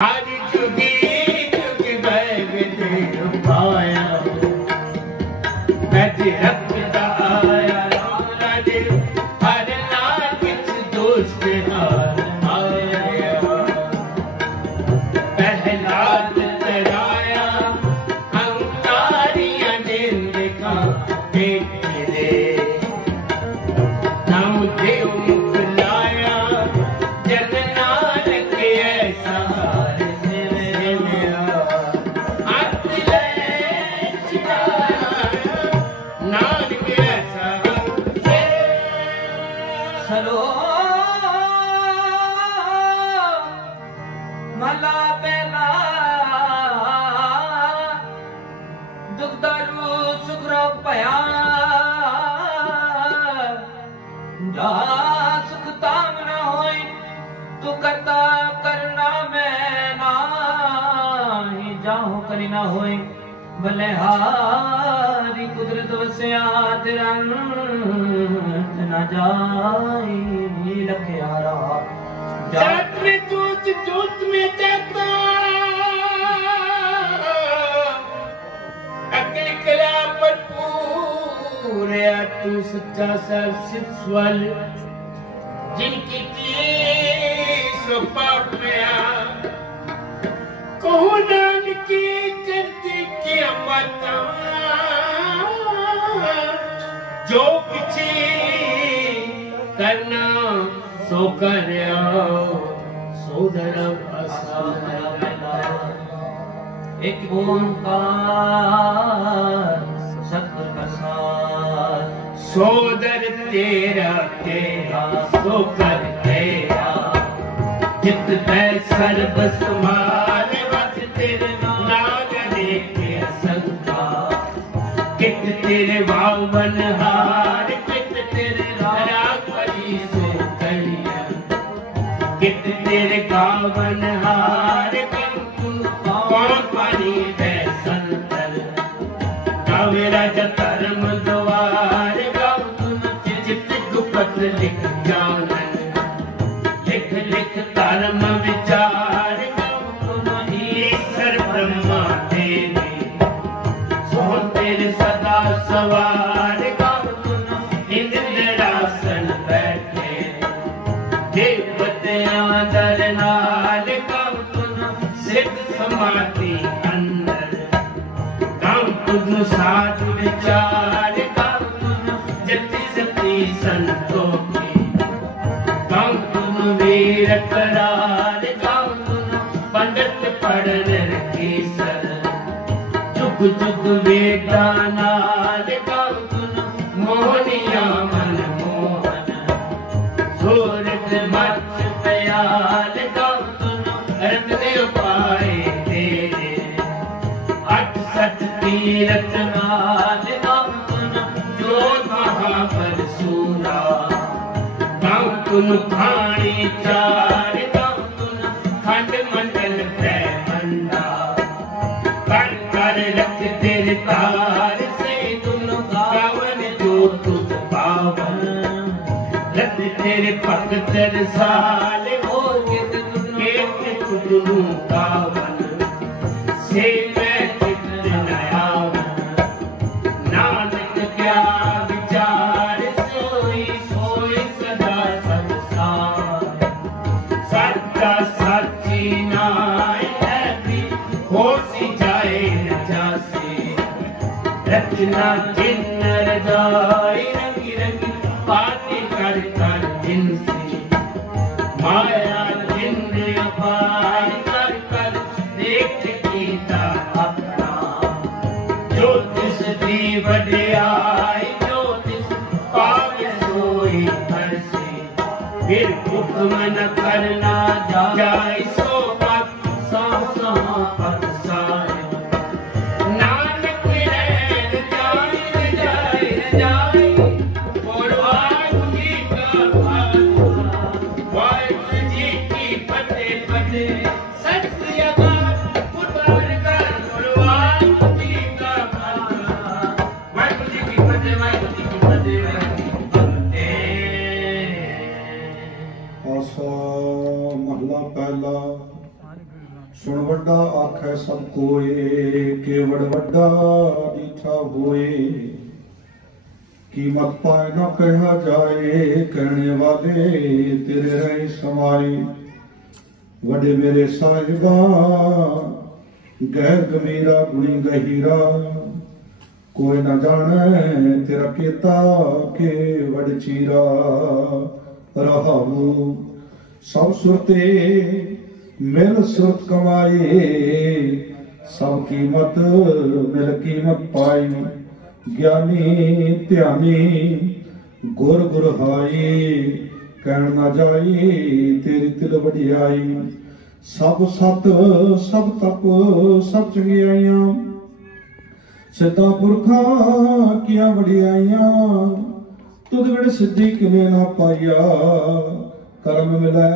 आज जुगी जुगी बैगते पाया मैं रखता आया राजे हर ना किस दोस्त हार आया पहला तराया अंगारिया नींद का देख दे नाम देव मुखलाया जन नानक ऐसा सलो मला बेला दुख दारू सुख रोग पया जा सुख ताम न होई तू करता करना मैं नाही जाहूं करी ना होई भले हारी कुदरत वसया तेरा न जाई लखयारा जात में तूच जोत में जाता अकल कला भरपूर है तू सच्चा सिद्ध जिनकी सो पाप में कहो नानकी करती कियामत जो किसी करना सो कर सो धर्म एक ओंकार सतगुर प्रसाद सोदर तेरा तेरा सो कर तेरा जित तै सर्व समाल वत तेरे नाग देखे संगा कित तेरे वावन हार कित तेरे राग परी सो करिया कित तेरे गावन हार कौन पानी बैसन तर गावे राजा धर्म द्वार गाव चित गुपत लिख जानन लिख लिख धर्म विचार ईश्वर ब्रह्मा तेरे सो तेरे सदा सवार इंद्रासन बैठे देवतियां दर नाल सिद्ध समाधि अंदर काम तुझ साध विचार जति सती संतोखी काम तुम वीर करार पंडित पढ़न की सर जुग जुग वेदा नाल मोहनिया मन मोहन सूरज मत दयाल रत्न उपाय तेरे अठ सठ तीरथ नाल जोत महाबल सूरा गाँव तुम खानी चार खंड मंडल ब्रह्मंडा कर कर रख तेरे तार से तुम गावन जो तुझ पावन रख तेरे भगत रसाल हो कीर्त तुझ गावन से मैं चित नयावन नानक क्या विचार सोई सोई सदा संसार सच्चा साची नाय है भी होसी जाए न जासे रचना जिन्नर जाए रंगी रंगी बातें कर कर जिनसे माया जिन्न अपाय कर कर देख कीता अपना ज्योतिष दी वड्याई ज्योतिष पावे सोई हर से फिर हुक्म न करना जाय सो पत सो पत साहिब नानक रैन जाय जाय जाय और वाहिगुरू जी का खालसा वाहिगुरू जी सुन वड्डा आखै सब कोए, केवड़ वड्डा डीठा होए। कीमत पाए न कहा जाए, कहने वाले तेरे रहे समाए। वडे मेरे साहिबा गैर गंभीरा गुणी गहीरा, कोई न जाने तेरा केता के वड चीरा। रहाऊ सब सुरते मिल सुरत कमाए, सब कीमत मिल कीमत पाई। ज्ञानी ध्यानी गुर गुर हाई, कहन न जाई तेरी तिल वडियाई। सब सत सब तप सब चंगियाइयां, सिद्धा पुरखा किया वडियाइयां। तुद विड़ सिद्धि किवें ना पाइया, कर्म मिलै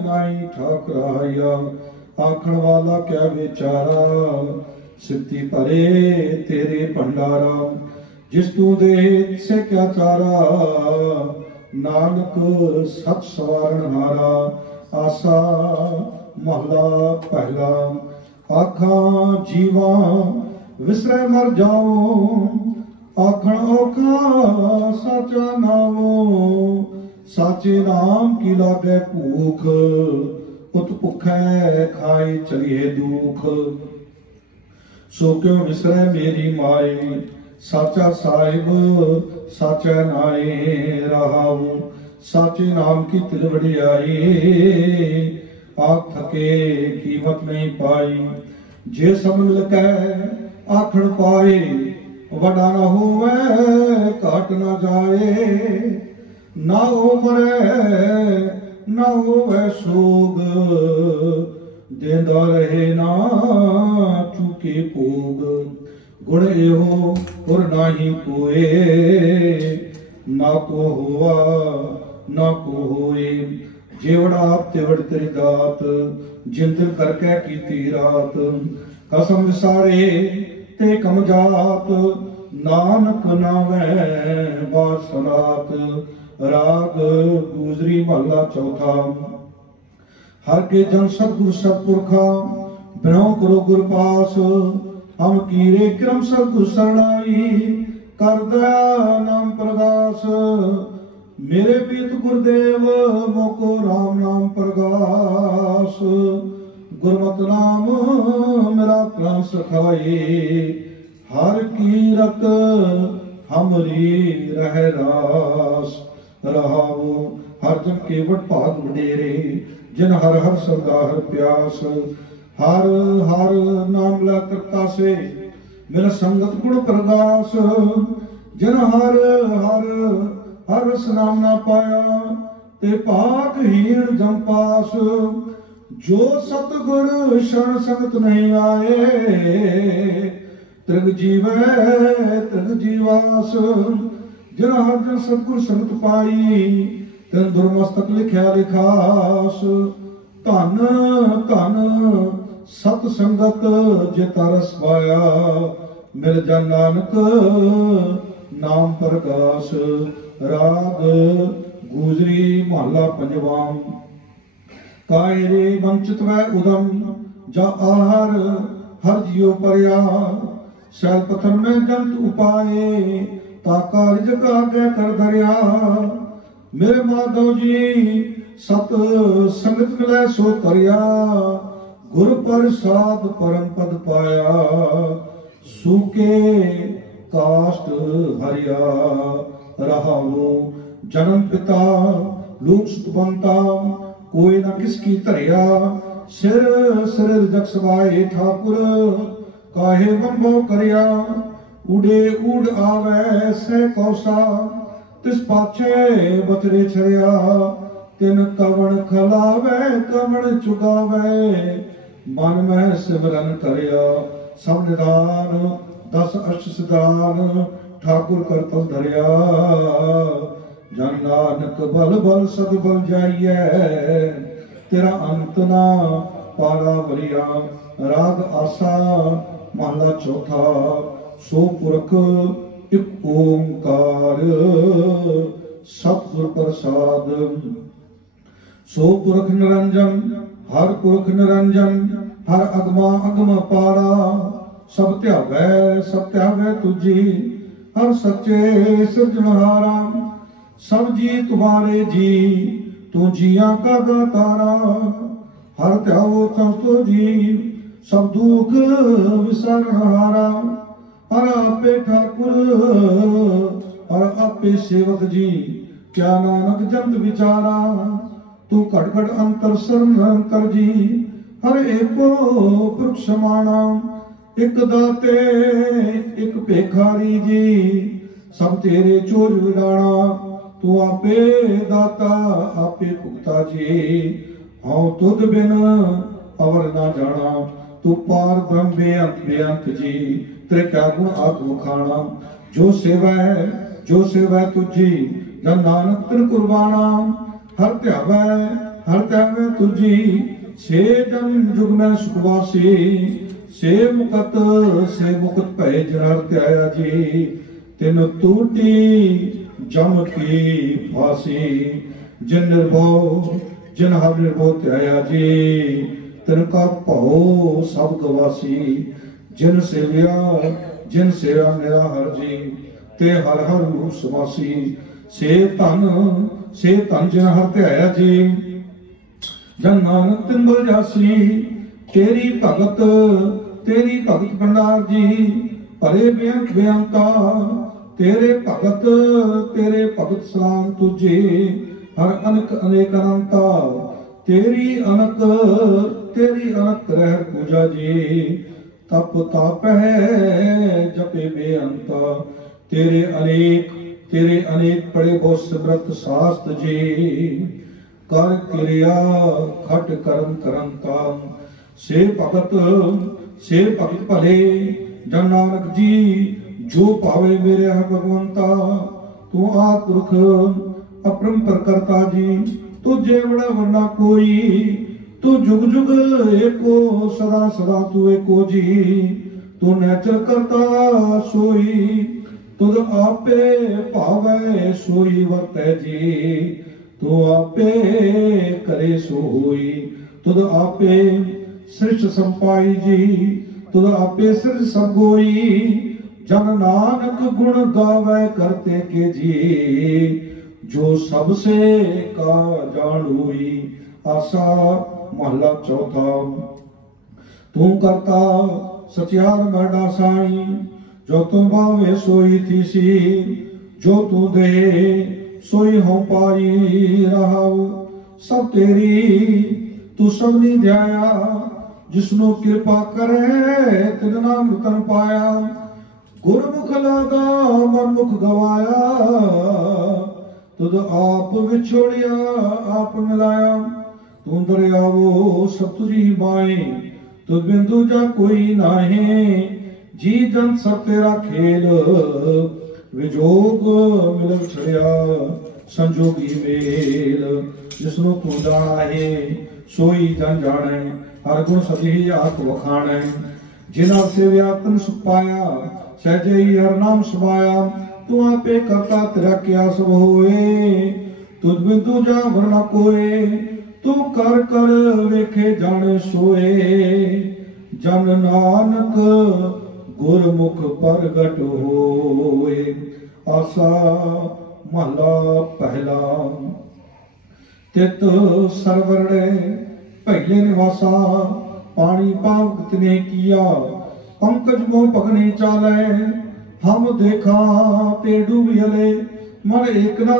नाई ठाकराया। आखण वाला क्या बेचारा, सिद्धि भरे तेरे भंडारा। जिस तू दे से क्या चारा, नानक सत सवारण हारा। आसा महला पहला, आखा जीवा विसरे मर जाओ। आखण औखा साचा नामो, साचे नाम की लागे भूख। उत भुखै खाई चलिए दुख, सो क्यों विसरे मेरी माए। साचा साहिब साचा नाए, रहाऊ साचे नाम की तिल वडियाई। आख थके कीमत नहीं पाई, जे सब मिल कै आखण पाए। वडा न होवे घाट न जाए, ना उमरे ना होवे सोग। देंदा रहे ना चुके भोग, गुण एहो और नाही कोए। ना को हुआ ना को होए, जेवड़ा आप तेवड़ तेरी दात। जिंदल करके कीती रात, कसम विसारे ते कम जात। नानक नावे बासरात, राग गुजरी महला चौथा। हर के जन सतगुरु सतपुरखा, बिनो करो गुर पास। हम कीरे क्रम सतगुरु सरणाई, कर दया नाम प्रगास। मेरे पीत गुरुदेव मोको राम नाम प्रगास। गुरमत नाम मेरा प्राण सखाए, हर कीरत हमरी रह रास। रहाओ हर जन केवट भाग वडेरे, जिन हर हर सदा हर प्यास। हर हर नाम ला करता से, मेरा संगत गुण प्रगास। जिन हर हर हर रस नाम ना पाया, ते पाक हीन जम पास। जो सतगुर शरण संगत नहीं आए, त्रिग जीवै त्रिग जीवास। जिन हर जन सतगुर संगत पाई, तिन दुर्मस्तक लिखया लिखास। धन धन सत संगत जे तरस पाया, मिल जा नानक नाम प्रकाश। राग गुजरी महला पंजवा। काहे रे वंचित वै उदम, जा आहार हर जियो परया। शैल पथन में जंत उपाए, ताका रिजक आगे कर धरिया। मेरे माधव जी सत संगत मिलै सो तरया। गुर प्रसाद परम पद पाया, सूके काष्ट हरिया। रहाओ जन्म पिता लोक सुतबंता, कोई न किसकी धरिया। सिर सिर रिजक सवाए ठाकुर, काहे मन भव करिया। उड़े उड़ आवे सह कौसा, तिस पाछे बचरे छरिया। तिन कवण खलावे कवण चुगावे, मन में सिमरन करिया। सब निदान 10 अष्ट सिद्धान, ठाकुर करतल धरिया। जन नानक बल बल सद बल जाइए, तेरा अंत ना पाला वरिया। राग आसा महला चौथा। सो पुरख एक ओंकार, सतगुर प्रसाद। सो पुरख निरंजन हर पुरख निरंजन हर अगमा अगम पारा सब त्यावै तुझी हर सच्चे सिरजनहारा सब जी तुम्हारे जी तू जिया का दातारा हर त्यावो चलतो जी सब दुख विसरहारा हर आपे ठाकुर हर आपे सेवक जी क्या नानक जंत विचारा तू घट घट अंतर निरंतर जी हर एको पुरख समाना एक दाते एक भेखारी जी सब तेरे चोज विडाणा तू आपे दाता आपे भुगता जी हाँ तुद बिन अवर ना जाना तू पार ब्रह्म बेअंत जी तेरे क्या गुण आत्म खाना जो सेवा है तुझी जन नानक तिन कुर्बाना हर त्यावै तुझी से जन जुग में सुखवासी से मुकत भय जनार त्याया जी तिन टूटी जम की फांसी जिन निर्भव जिन हर निर्भव त्याया जी तिनका भौ सब गवासी जिन सेव्या मेरा हर जी ते हर हर रूप समासी से धन जिन हर त्याया जी जन नानक तिन बल जासी तेरी भगत भंडार जी भरे बेअंता तेरे भगत सलाम तुझे हर अनक अनेक अनंता तेरी अनक रहर पूजा जी तप ताप है जपे बेअंता तेरे अनेक पड़े बहुत सिमरत शास्त्र जी कर क्रिया खट करम करंता से भगत भले जन नानक जी जो पावे मेरे भगवंता तू आप पुरख अपरंपर करता जी तुझे बड़ा वरना कोई तू जुग जुग एको सदा सदा तू एको जी तू नैचर करता सोई तुद आपे पावे सोई वर्तै जी तू आपे करे सोई तुद आपे सृष्ट संपाई जी तुद आपे सृष्ट सब गोई जन नानक गुण गावे करते के जी जो सबसे का जानोई आशा महला चौथा तू करता सचियार मरडा साई जो तुम भावे सोई थी सी जो तू दे सोई हो पाई रहा सब तेरी तू सबनी ध्याया जिसनो कृपा करे तिन नाम तन पाया गुरमुख लागा मनमुख गवाया तुद आप विछोड़िया आप मिलाया तू दरियावो सब तुझी माए तुद बिंदु जा कोई नाहे जी जन सब तेरा खेल विजोग मिलन छड़िया संजोगी मेल जिसनो तू जाना है सोई जन जाने हर गुण सभी आख वखाने जिना से व्यापन सुख पाया सहजे ही हर नाम समाया तू आपे करता तेरा क्या सब होए तुझ बिंदु जा वरना कोए तू कर कर वेखे जाने सोए जन नानक गुरमुख प्रगट होए आसा महला पहला तित सरवरणे पहले निवासा पानी पावक ने किया पंकज मोह पगने चाले हम देखा ते डूबियले मन एक ना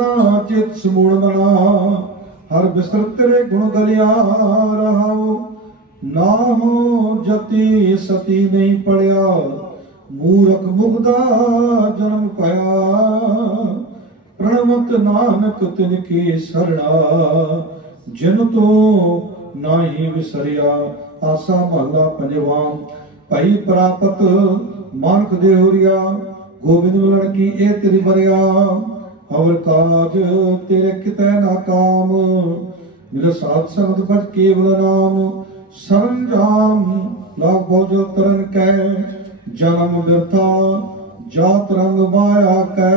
चित समूढ़ बना हर बिस्तर तेरे गुण गलिया रहा ना हो जति सती नहीं पड़या मूरख मुग्धा जन्म पाया प्रणवत नानक तिनके शरणा जिन तो नाही विसरिया आसा महला पंजवा भाई प्रापत मानक देवरिया गोविंद मिलन की ए तेरी बरिया अवर काज तेरे कितै ना काम मिल साथ संगत भज केवल नाम सरंजाम लाग भोज तरन कै जन्म व्यर्था जात रंग माया कै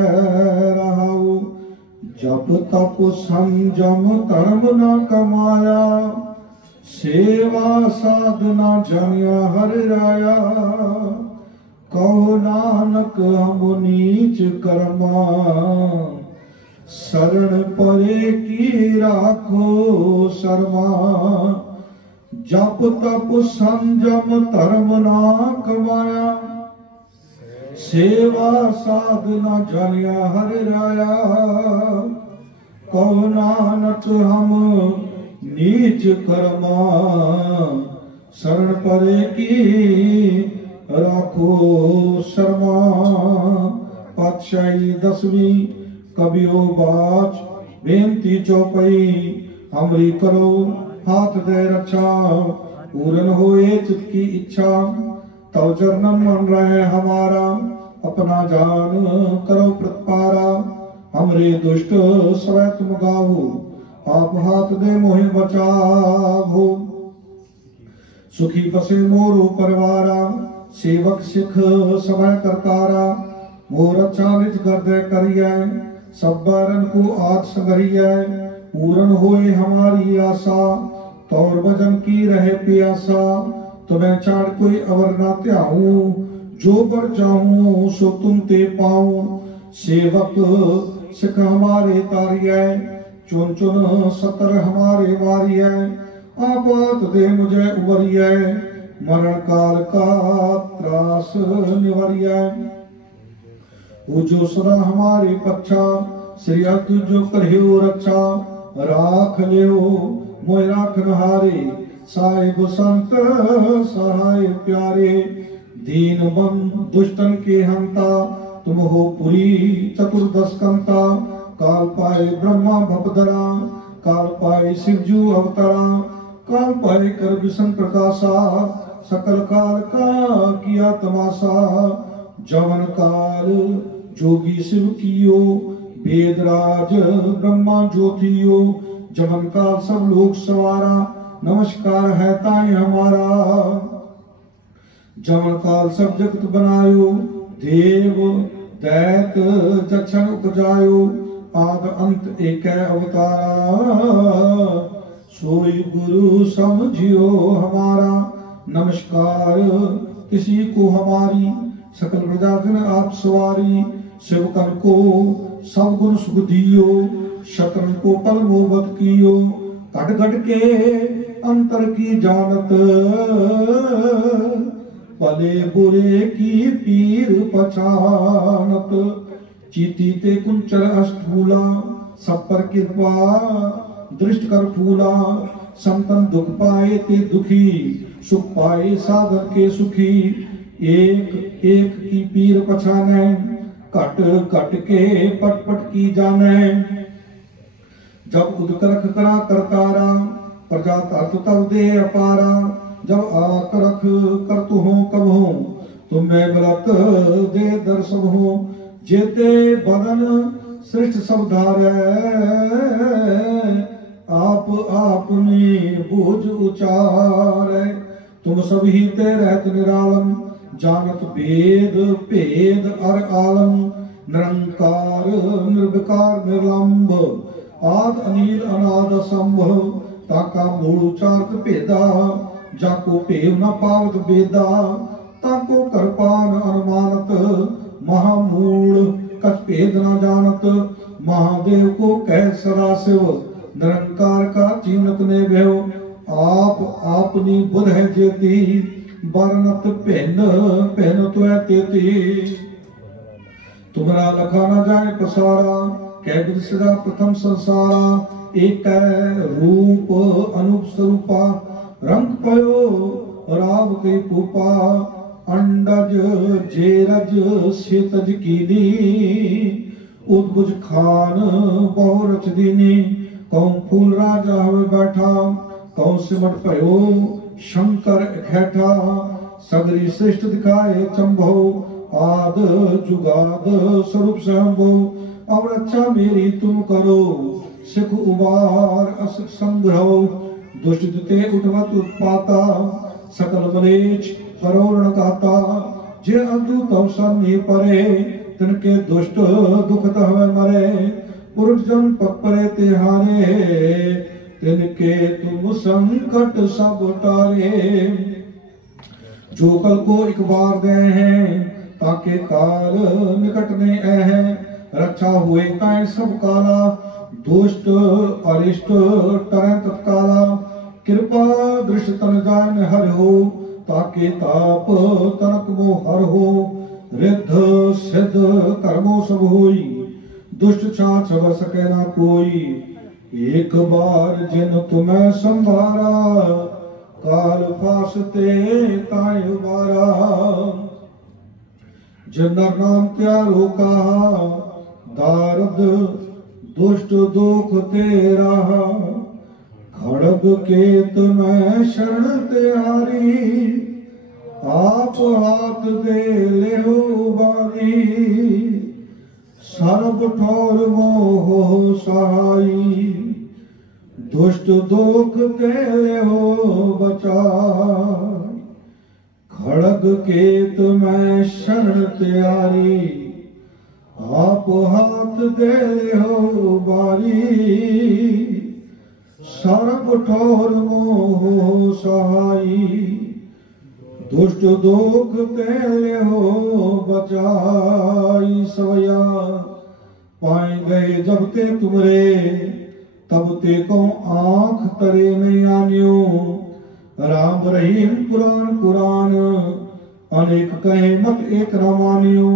रहाऊ जब तप संजम धर्म न कमाया सेवा साधना जानिया हर राया, कहो नानक हम नीच कर्मा, शरण परे की राखो शर्मा, जप तप संजम धर्म ना कमाया, सेवा साधना जानिया हर राया, कहो नानक हम नीच कर्मा, शरण परे की राखो शर्मा। पातशाही 10वीं कबियो बाच बेनती चौपई, हमरी करो हाथ दे रक्षा, पूरन होए चित की इच्छा, तव चरणन मन रहे हमारा, अपना जान करो प्रतिपारा, हमरे दुष्ट सवै तुम गावो, आप हाथ दे मोहि बचावो। सुखी बसे मोरो परिवारा, सेवक सिख सवै करतारा, मोर अच्छा निज गर्दे करियै, सब बारन को आज संगरियै, पूरन होए हमारी आशा, तौर भजन की रहे प्यासा, तुम्हें चाड़ कोई अवर ना त्याऊं, जो बर चाहूं सो तुम ते पाऊं, सेवक सिख हमारे तारियै, चुन चुन सतर हमारे मारियै, आपात दे मुझे उबरियै, मरण काल का त्रास निवरियै, जो सदा हमारे पक्षा, श्री तुझो करियो रक्षा, राख लियो मोय राखन हारे, साहिब संत सहाय प्यारे, दीन बन दुष्टन के हंता, तुम हो पुरी चतुर्दश कंता, काल पाए ब्रह्मा भपधरा, काल पाए शिवजू अवतरा, काल पाए कर विष्णु प्रकाशा, सकल काल का किया तमाशा, जवन काल जोगी शिव कियो, वेदराज ब्रह्मा ज्योतियो, जवन काल सब लोग सवारा, नमस्कार है ताई हमारा, जवन काल सब जगत बनायो, देव दैत जक्षण उपजायो, आद अंत एक अवतारा, सोई गुरु समझियो हमारा, नमस्कार किसी को हमारी, सकल प्रजाजन आप सवारी, सेवकन को सब गुण सुख दियो, शत्रन को पल मोहब्बत कियो, घट घट के अंतर की जानत, भले बुरे की पीर पछानत, चीती ते कुंचर अष्टभूला, सब पर कृपा दृष्ट कर फूला, संतन दुख पाए ते दुखी, सुख पाए साधक के सुखी, एक एक की पीर पछाने, कट कट के पट पट की जाने, जब उदकरख करा करतारा, प्रजा तर्त तब दे अपारा, जब आकरख कर तु हो कब हो, तुम्हें बलत दे दर्शन हो, जेते बदन सृष्ट सब धारे, आप आपने बोझ उचारे, तुम सभी ते रहत निरालम, जानत भेद भेद अर आलम, निरंकार निर्विकार निर्लंब, आद अनिल अनाद संभव, ताका मूल उचारत भेदा, जाको भेव न पावत बेदा, ताको करपान अनुमानत, महामूल कछ भेद न जानत, महादेव को कह सदा शिव, निरंकार का चीनत ने भ्यो, आप आपनी बुध है जेती, बरनत पहन पहन तो तेती, तुम्हारा लखा न जाए पसारा, कह सदा प्रथम संसारा, एक रूप अनूप स्वरूपा, रंग पयो राव के पूपा, अंडज जेरज सेतज कीनी, उद्भुज खान बहु रच दीनी, कौन फूल राजा हुए बैठा, कौन सिमट पयो शंकर इकट्ठा, सगरी श्रेष्ठ दिखाए चंभो, आद जुगाद स्वरूप शंभो, अब रक्षा मेरी तुम करो, सिख उबार असुख संग्रह, दुष्ट ते उठवत उत्पाता, सकल मलेच करोरण गाता, जे अद्भुत अवसर नहीं परे, तिनके दुष्ट दुख तहवे मरे, पुरुष जन पक परे तिहारे, तिनके तुम संकट सब टारे। जो कल को एक बार गए हैं ताके काल निकट ने है। रक्षा हुए ताए सब काला, दुष्ट अरिष्ट टरै तत्काला। कृपा दृष्ट तन जान हर हो, ताके ताप तनक मोह हर हो। रिद्ध सिद्ध कर्मो सब होई, दुष्ट छाछ वर सके ना कोई। एक बार जिन तुम्हें संभारा, काल फासते ताय उबारा। जिन नर नाम त्यारो कहा, दारद दुष्ट दुख तेरा। खड़ग केत में शरण त्यारी, आप हाथ दे ले बारी। सर्ब ठौर मोह सहाई, दुष्ट दुख तेरे हो बचाई। खड़ग केत में शरण त्यारी, आप हाथ दे हो बारी। सर्ब ठौर मोह सहाई, दुष्ट दुख तेरे हो बचाई। सवया पाए गए जब ते तुमरे, तब ते को आंख तरे नहीं आनियो। राम रहीम पुराण पुराण, अनेक कहे मत एक न मानियो।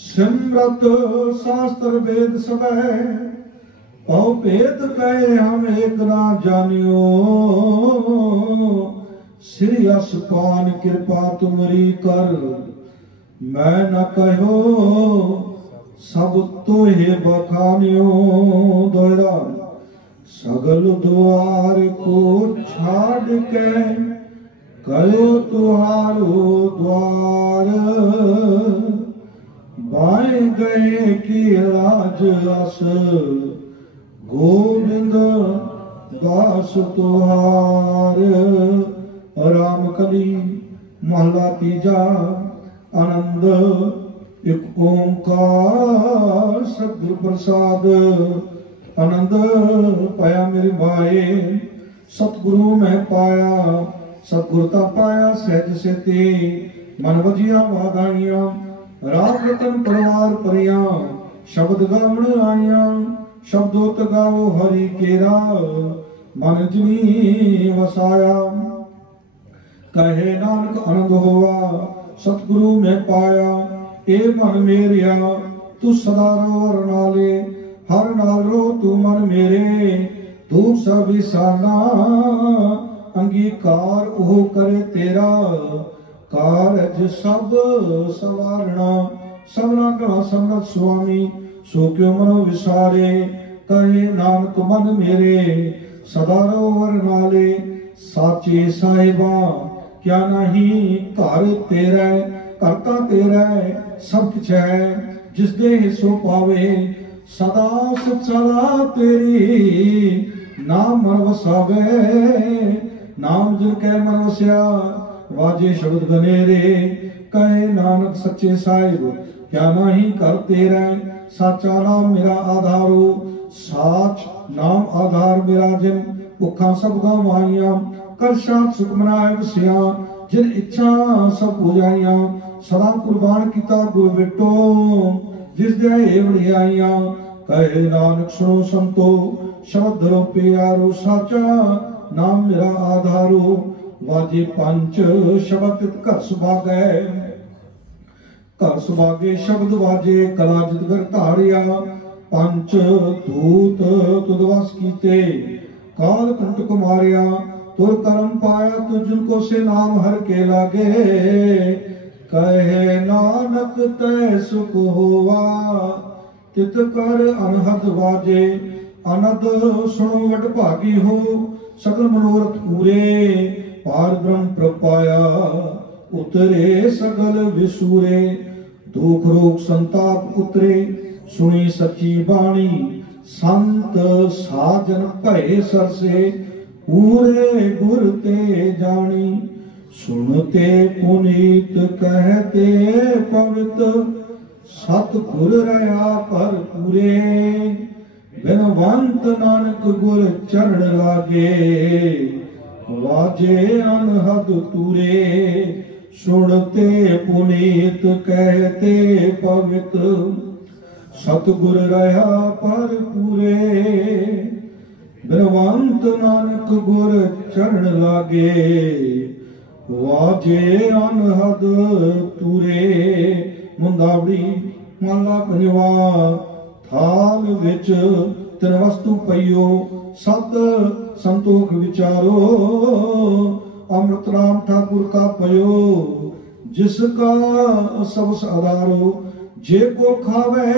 सिमरत शास्त्र वेद सब है, पौ भेद कहे हम एक ना जानियो। श्री असपान कृपा तुमरी कर, मैं न कहो सब तो हे बखानियो। दोहरा सगल द्वार को छाड़ के, कयो तुहारो द्वार। बाएं गए की राज अस, गोविंद दास तुहार। राम कली महला तीजा, आनंद एक ओंकार सद्गुरु प्रसाद। आनंद पाया मेरे भाई, सतगुरु में पाया। सतगुरता पाया सहज से ते, मन वजिया वागाइया। राम रतन परिवार परिया, शब्द गावण आइया। शब्दोत गाओ हरि केरा, मन जिनी वसाया। कहे नानक आनंद होवा, सतगुरु में पाया। ए मन मेरिया तू सदा रो हर नाले, हर नाल रो तू मन मेरे। दुख सब विसाना, अंगीकार ओ करे तेरा। कारज सब सवारना, सबना गणा समरथ स्वामी। सो क्यों मनो विसारे, कहे नानक मन मेरे। सदा रो हर नाले, साचे साहिबा क्या नहीं घर तेरा। करता तेरा सब कुछ है, जिस दे सो पावे। सदा सचला तेरी, नाम मन वसावे। नाम जिन कै मन वस्या, वाजे शब्द गनेरे। कहे नानक सच्चे साहिब क्या नहीं कर तेरा। साचा नाम मेरा आधारो, साच नाम आधार मेरा जिन। भुखा सब गवाइया, कर साथ सुख मनाए वसिया। जिन इच्छा सब पूजाइया, सदा कुर्बान किता गुरु बेटो। जिस दे वड़ियाइया, कहे नानक सुनो संतो। शब्द धरो प्यारो, साचा नाम मेरा आधारो। वाजे पंच शब्द घर सुभागे, घर सुभागे शब्द वाजे। कला जितगर धारिया, पंच दूत तुदवस कीते। काल कंटक मारिया, तुर कर्म पाया तू जिनको से नाम हर के लागे। कहे नानक तै सुख होवा, तित कर अनहद वाजे। अनद सुनो वड भागी हो, सकल मनोरथ पूरे। पार ब्रह्म प्रपाया, उतरे सगल विसूरे। दुख रोग संताप उतरे, सुनी सच्ची बाणी। संत साजन भय सरसे, पूरे गुर ते जानी। सुनते पुनीत कहते पवित, सतगुर रहा पर पूरे। ਬਿਨਵੰਤ ਨਾਨਕ ਗੁਰ ਚਰਨ ਲਾਗੇ ਵਾਜੇ ਅਨਹਦ ਤੂਰੇ ਸੁਣਤੇ ਪੁਨੀਤ ਕਹਿਤੇ ਪਵਿੱਤ ਸਤਿਗੁਰ ਰਹਾ ਪਰ ਪੂਰੇ ਬਿਨਵੰਤ ਨਾਨਕ ਗੁਰ ਚਰਨ ਲਾਗੇ ਵਾਜੇ ਅਨਹਦ ਤੂਰੇ। ਮੁੰਦਾਵੜੀ ਮਹਲਾ ਪੰਜਵਾਂ। ਥਾਲ ਵਿੱਚ ਤਿੰਨ ਵਸਤੂ ਪਈਓ ਸਤ ਸੰਤੋਖ ਵਿਚਾਰੋ ਅੰਮ੍ਰਿਤ ਰਾਮ ठाकुर का पयो जिसका सबस आधारो जे को खावे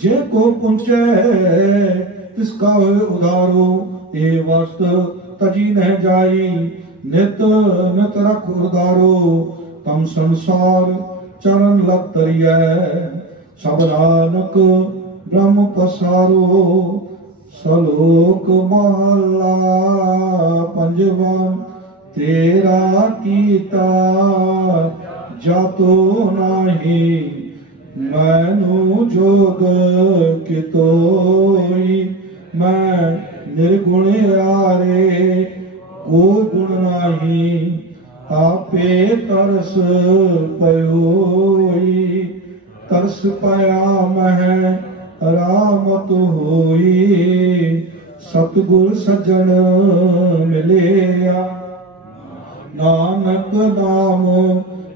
जे को पुंचे तिसका होए उधारो ए वस्त तजी न जाई नित नित रख उधारो तम संसार चरण लग तरिया सब नानक ब्रह्म पसारो। सलोक महला पंजवा तेरा कीता जातो नाही मैनू जोग कितोई मैं निर्गुण आरे को गुण नाही आपे तरस पयोई तरस पाया मह रामत होई सतगुर सज्जन मिलिया नानक नाम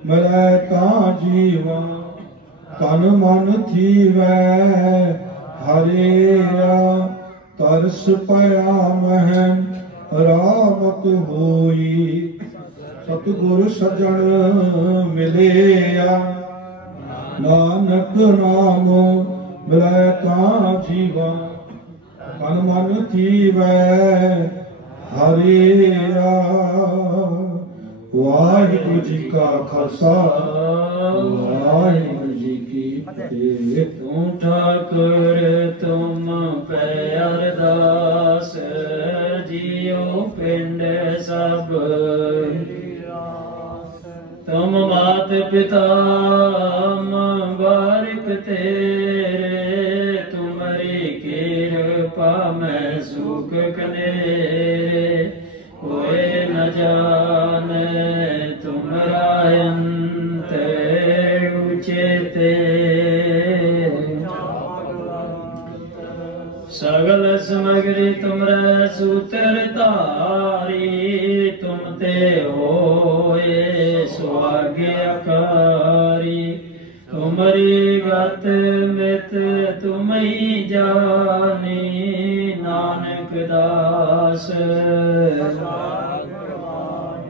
मिलै ता जीवन तन मन थीवै हरिया तरस पया मह रामत होई सतगुर सज्जन मिलिया नानक नाम मिलै ता जीवन तन मन थीवै हरिया। वाहिगुरु जी का खालसा वाहिगुरु जी की फतेह। तू ठाकुर तुम पे अरदास जियो पिंड सब तुम मात पिता बारिक तेरे तुम्हारी कृपा में सुख कनेरे कोई न जाने तुम्हारा अंत उचेते सगल समग्री तुमरे सूत्र तारी तुम ते होए स्वाज्ञाकारी तुम्हारी गत मित तुम ही जानी नानक दास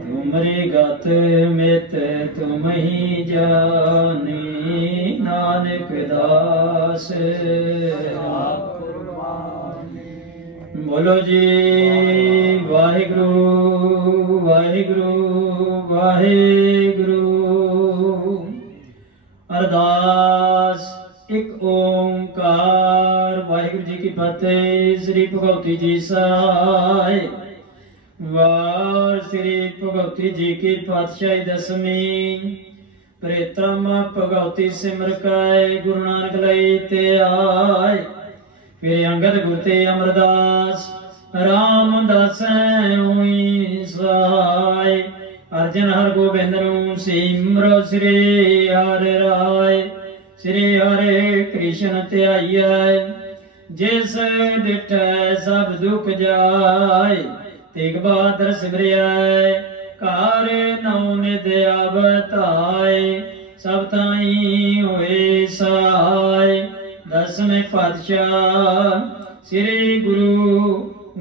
तुम्हारी गत मित तुम ही जानी नानक दास। बोलो जी वाहिगुरु वाहिगुरु वाहिगुरु। अरदास एक ओंकार वाहिगुरु जी की फतेह। श्री भगवती जी सहाय वार श्री भगवती जी की पातशाही दसवीं प्रेतम भगवती सिमर कै गुरु नानक लई ते आए फिर अंगद गुरते अमरदास रामदास हुई सहाय अर्जन हर गोबिंद सिमरो श्री हरे राय श्री हरे कृष्ण ध्याइया जिस डिठ सब दुख जाय तेग बहादुर सिमरिया कार नौ निदया बताए सब ताई होए सहाय। दसवें पातशाह श्री गुरु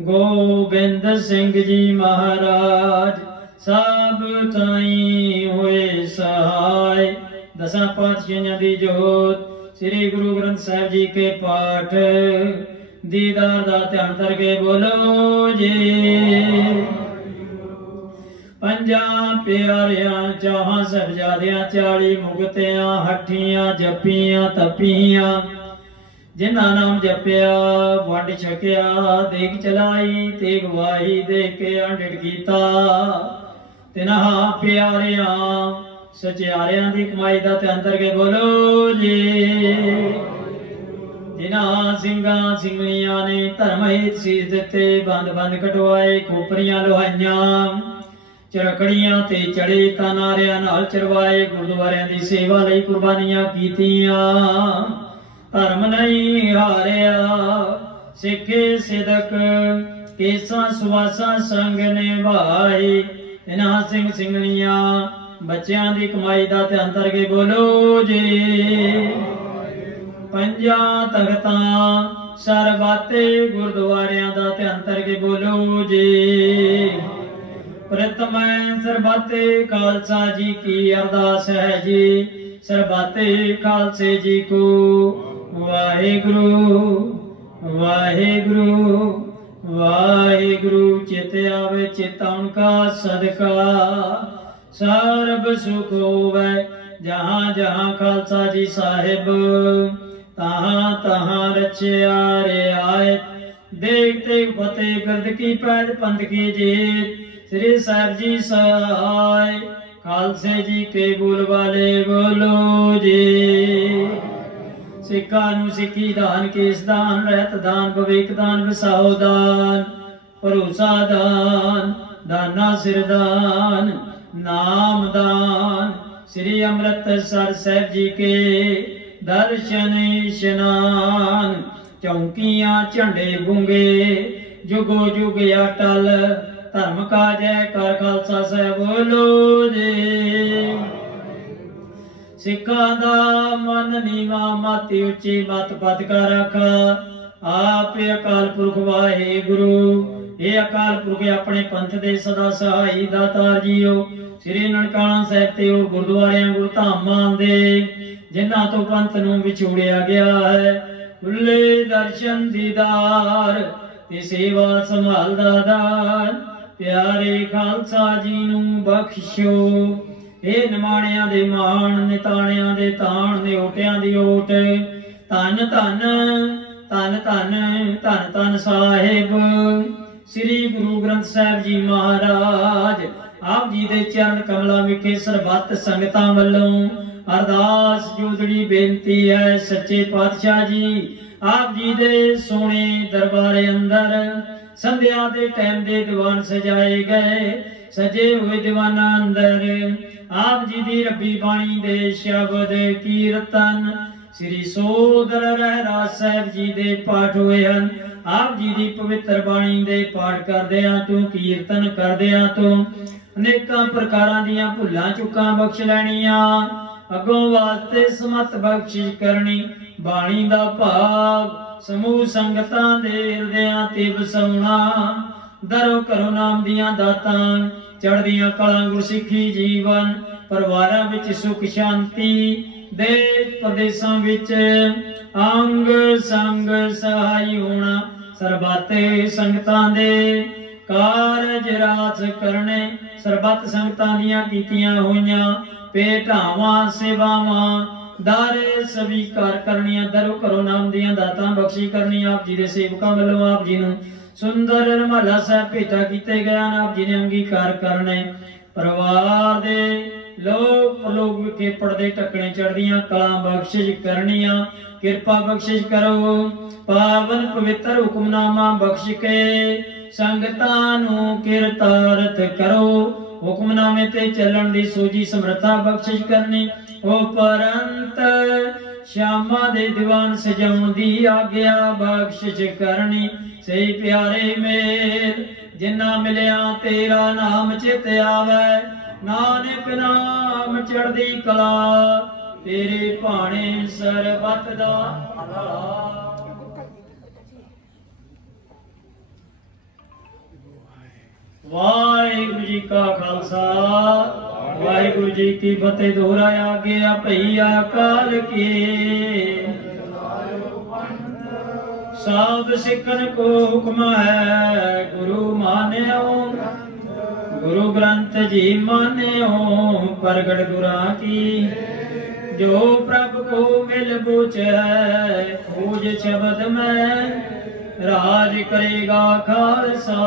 गोबिंद सिंह जी महाराज सब ताई होए सहाय। दसा पातशाहियां दी जोत श्री गुरु ग्रंथ साहिब जी के पाठ दीदार दा ध्यान करके बोलो जी। पंजा प्यारियां चाहां साहिबजादियां 40 मुगतियां हठियां जपियां तपियां जिन्ना नाम जपिया वंड छकिया देख चलाई तेग वाही देख के अंडिट कीता तिना प्यारियां सचियारियां दी कमाई दा ते अंतर के बोलो जी। जिन्हां ਸਿੰਘਾਂ ਸਿੰਘਣੀਆਂ ने धर्म हित सीस दिते बंद बंद कटवाए खोपरियां लोहाइयां चरकड़ियां ते चढ़े ਤਾਂ ਨਾਰਿਆਂ ਨਾਲ ਚਰਵਾਏ ਗੁਰਦੁਆਰਿਆਂ ਦੀ ਸੇਵਾ ਲਈ ਕੁਰਬਾਨੀਆਂ ਕੀਤੀਆਂ धर्म नहीं हारिया सिखे सिदक केसा सुवासा संग निभाए इन्हां सिंह ਸਿੰਘਣੀਆਂ ਬੱਚਿਆਂ ਦੀ ਕਮਾਈ ਦਾ ਧਿਆਨ ਕਰਕੇ ਬੋਲੋ ਜੀ ਪੰਜਾਂ ਤਖਤਾਂ ਸਰਬਾਤੇ ਗੁਰਦੁਆਰਿਆਂ ਦਾ ਧਿਆਨ ਕਰਕੇ ਬੋਲੋ ਜੀ प्रथम सरबाते खालसा जी की अरदास है जी सरबाते खालसे जी को वाहेगुरु वाहेगुरु वाहेगुरु चित आवे चित उनका सदका सर्ब सुख होवे जहाँ जहाँ खालसा जी साहिब तहाँ तहाँ रचिया रियायत देखते फतेह बिरद की पैद पंथ की जीत श्री साहिब जी सहाय खालसे जी के बोल वाले बोलो जी सिखा नूं सिखी दान केस दान रहत दान भविक दान विसाओ दान भरोसा दान दाना सिर दान नाम दान श्री अमृतसर साहिब जी के दर्शन स्नान चौकियां झंडे बूंगे जुगो जुग अटल धर्म का जयकार खालसा साहिब बोलो जी सिखा दा मन नीवा माती उची मत पद का रखा आप अकाल पुरख वाहेगुरु ये अकाल पुरख अपने पंथ दे सदा सहाई दातार जीओ श्री ननकाना साहिब ते और गुरुद्वारियां गुरधामां दे जिन्हां तो पंथ नूं विछोड़िया गया है खुले दर्शन दीदार ते सेवा संभाल दा दान प्यारे खालसा जी नूं बख्शो हे निमाणियां दे मान निताणियां दे ताण दे ओटियां दी ओट धन धन धन धन धन धन साहिब श्री गुरु ग्रंथ साहिब जी महाराज आप जी दे चरण कमलां विखे सरबत संगतां वल्लों अरदास जोदड़ी बेनती है सच्चे पातशाह जी आप जी दे सोने दरबारे अंदर संध्या दे टाइम दे दीवान सजाए गए सजे हुए दीवाना अंदर आप जी दी रब्बी बाणी दे शब्द कीर्तन श्री सोदर रहराज साहिब जी दे पाठ हुए हैं आप जी दी पवित्र बाणी दे पाठ करदियां तू कीर्तन करदियां तू अनेकां प्रकारां दियां भुल्लां चुकां बख्श लैणियां अगों वास्ते समत बख्शिश करनी बाणी दा भाव समूह संगतां दे हिरदियां ते वसाउणा दरो करो नाम दियां दातां चढ़दियां कलां गुरसिੱਖੀ जीवन परिवारां विच सुख शांति देश प्रदेशां विच अंग संग सहाय होना सरबते संगतां दे कारज रास करने सरबत संगतां दियां कीतियां होईयां भेटावां सेवावां दारे स्वीकार करनिया दरो करो नाम दियां दातां बख्शी करनी आप जी दे सेवकां वल्लों आप जी नूं सुंदर रमाला साहिब भेटा कीते गए आप जी ने अंगीकार करने परिवार दे लोग प्रलोक विखे पड़दे टकने चढ़दियां कलां बख्शिश करनिया कृपा बख्शिश करो पावन पवित्र हुक्मनामा बख्श के संगतां नूं किरतारथ करो हुक्मनामे ते चलण दी सूझी समर्था बख्शिश करनी उपरंत श्यामा दे दीवान सजाउण दी आग्या बख्शिश करनी सही प्यारे मेल जिन्ना मिलिया तेरा नाम चित आवे नानक नाम चढ़दी कला तेरे भाणे सरबत दा वाहिगुरु जी का खालसा वाहिगुरु जी की फतेह। दोहराया गया भैया काल के सब सिखन को हुक्म है गुरु मान्यो गुरु ग्रंथ जी मान्यो प्रगट गुरां की जो प्रभु को मिल बूझ है खोज शब्द में राज करेगा खालसा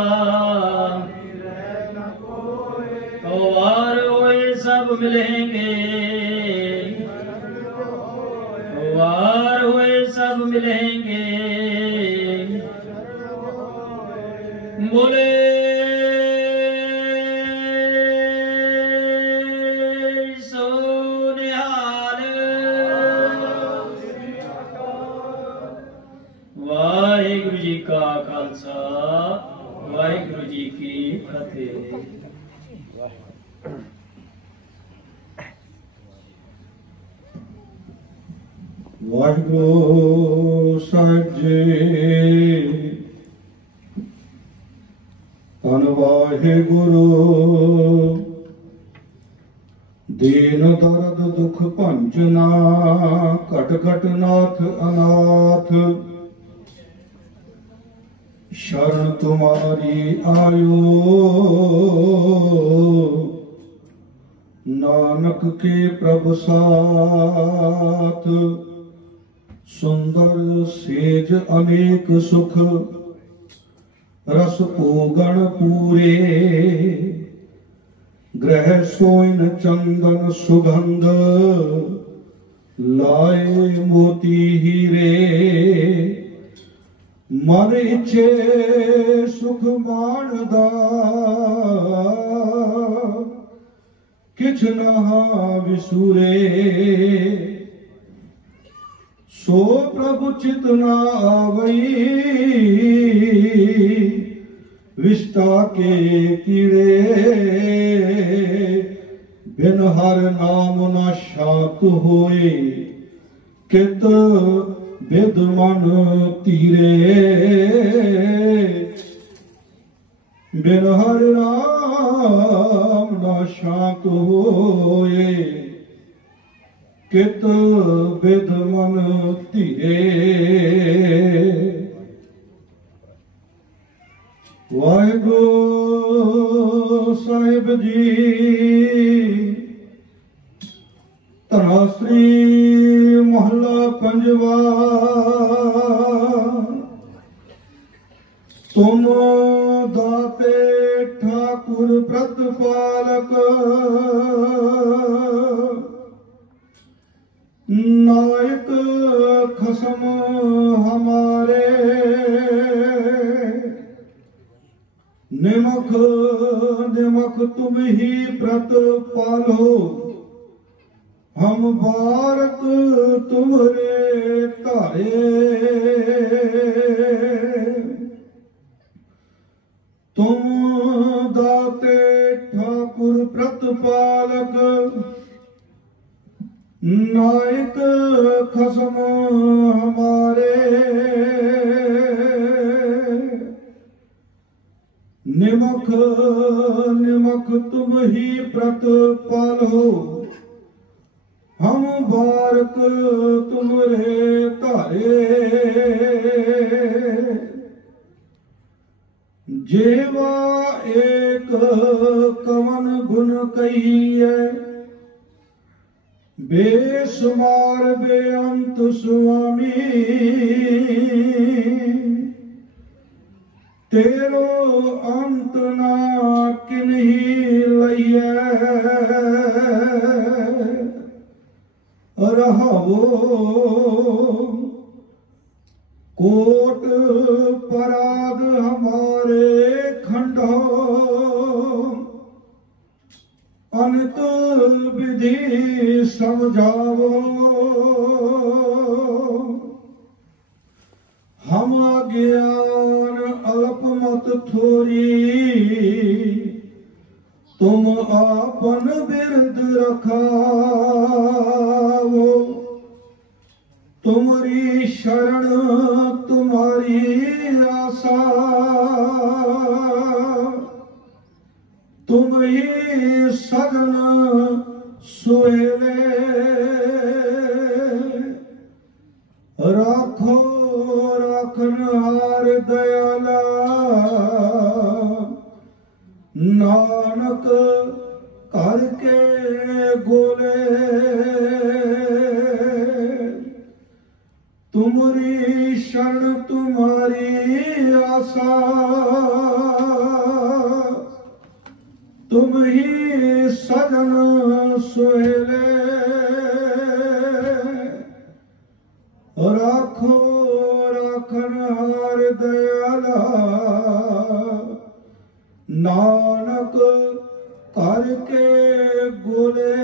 वार होए सब मिलेंगे वार हुए सब मिलेंगे। बोले सोनिहाल। वाहिगुरु जी का खालसा, वाहिगुरु जी की फतेह। वाहिगुरु साहिब जी धन वाहिगुरु। दीन दर्द दुख भंजना घट घट नाथ अनाथ। शरण तुम्हारी आयो नानक के प्रभु साथ। सुंदर सेज अनेक सुख रस पूगण पूरे। ग्रह सोइन चंदन सुगंध लाए मोती हीरे। मन इच्छे सुख मानदा किछ नहा विसुरे। सो प्रभु चित न आवई विष्टा के कीड़े। बिन हर नाम न शात होए कित विद मन तीरे। बिन हर नाम न शात होए कित विद मन धीरे। वाहिगुरु साहिब जी धनाश्री महला पंजवा। तुम दाते ठाकुर प्रतिपालक। नायक खसम हमारे। निमख निमख तुम ही प्रतिपालो। हम बारक तुम्हारे तारे। तुम दाते ठाकुर प्रतिपालक। नायक खसम हमारे। निमख निमख तुम ही प्रतिपालो। हम बारक तुम्हारे तारे। जेवा एक कवन गुण कहिए। बेसुमार बेअंत स्वामी। तेरो अंत ना किन्ही लइए। रहो कोट पराध हमारे खंडो। अनंत विधि समझावो। हम अज्ञान अल्प मत थोरी। तुम आपन बिरद रखावो। तुम्हारी शरण तुम्हारी आशा। तुम ही सदन सुहेले। राखो रखनहार दयाला। नानक करके गोले। तुम्हारी शरण तुम्हारी आशा। तुम ही सजन सुहेले। राखो नानक तार के गोले।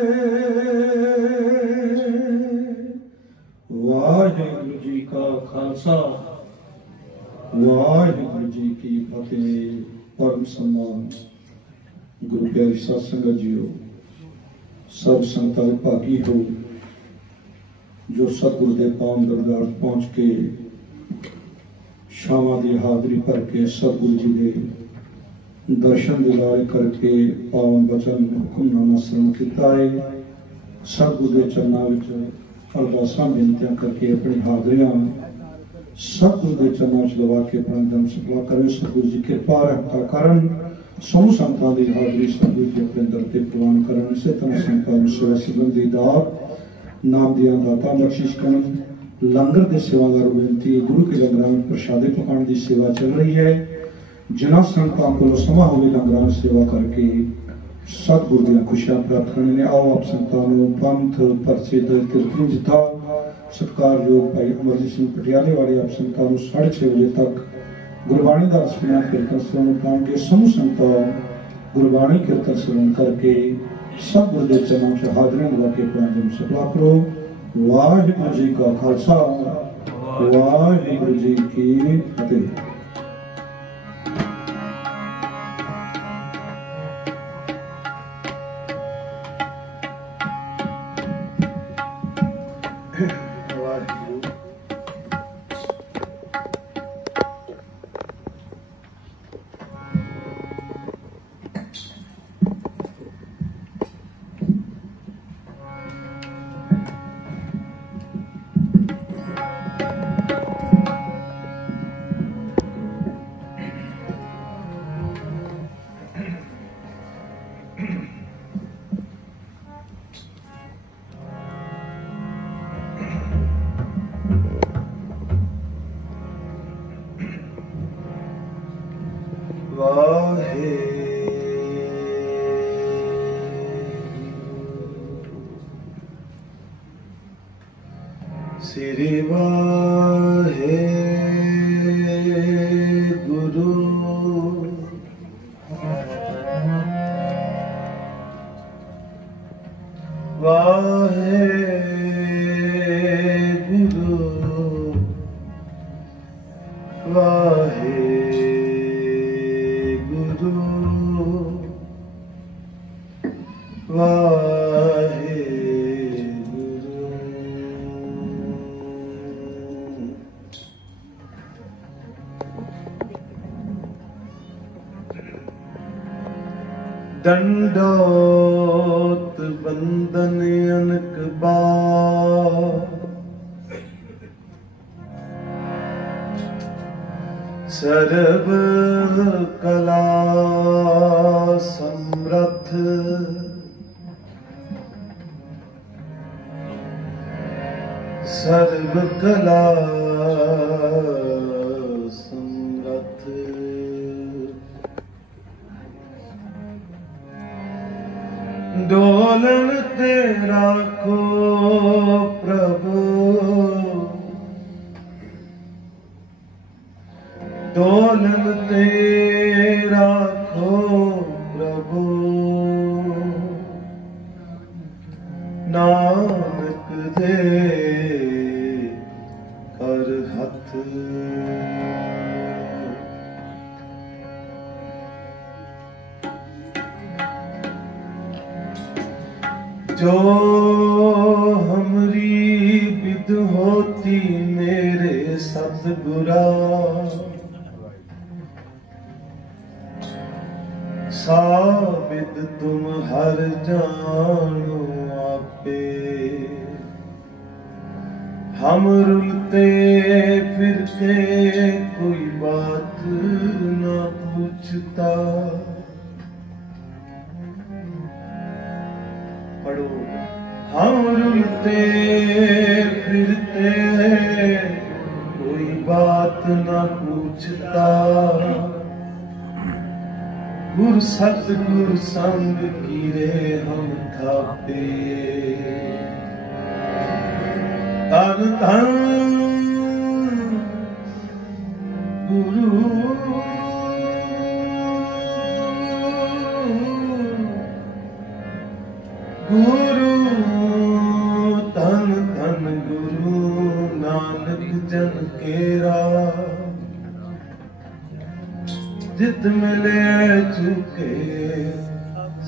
वाहिगुरु जी का खालसा वाहिगुरु जी की फतेह। परम सम्मान गुरु प्यारी साध संगत जीओ, सब संगतां भागी हो जो सतगुरु के पावन दरबार पहुंच के शामां की हाजरी भर के सतगुरु जी के दर्शन दिदारे करके पावन वचन हुक्मनामा श्रवण किया है। सतगुरु के चरणों में अरदासां बेनतियां करके अपनी हाजरियां सतगुरु के चरणों च लवा के अपना जन्म सफला करें। सतगुरु जी कृपा रखता करन समूह संतां की हाजरी सतगुरु जी अपने दर ते प्रवान करन। इसे तरह संतां नूं सेवा संबंधी दात नाम दिया दाता बख्शिश करन। लंगर के सेवादार बेनती गुरु के लंगरां में प्रसादे पकाने की सेवा चल रही है। जिन्हां संतां को समा होवे लंगरां सेवा करके सतगुरु दी खुशियां प्राप्त करने ने आओ आप संतां नूं पंथ प्रसिद्ध कीर्तन जिता सत्कारयोग भाई अमरजीत सिंह पटियाले वाले आप संतां नूं 6:30 बजे तक गुरबाणी का रसना कीर्तन श्रवण पाएंगे। समूह संतां गुरबाणी कीर्तन श्रवण करके सतगुरु के चरणों से हाजरियां लगा के अपना जन्म सफला करो। वाहिगुरु जी का खालसा वाहिगुरु जी की फतेह। श्री वाहे गुरु वाहे गुरु वाहे गुरु वाहे दंडोत बंदन अनक बार सर्व कला समृद्ध सर्व कला डोलन ते राखो प्रभु डोलन ते राखो प्रभु नानक दे कर हथ जो हमरी विद होती मेरे सतगुरा साबिद तुम हर जानो आपे हम रुलते फिरते कोई बात न पूछता पढ़ो हम रुलते फिरते कोई बात न पूछता गुरु सतगुरु संग कीरे हम थापे तन तन गुरु धन धन गुरु नानक जन केरा जित मिले चुके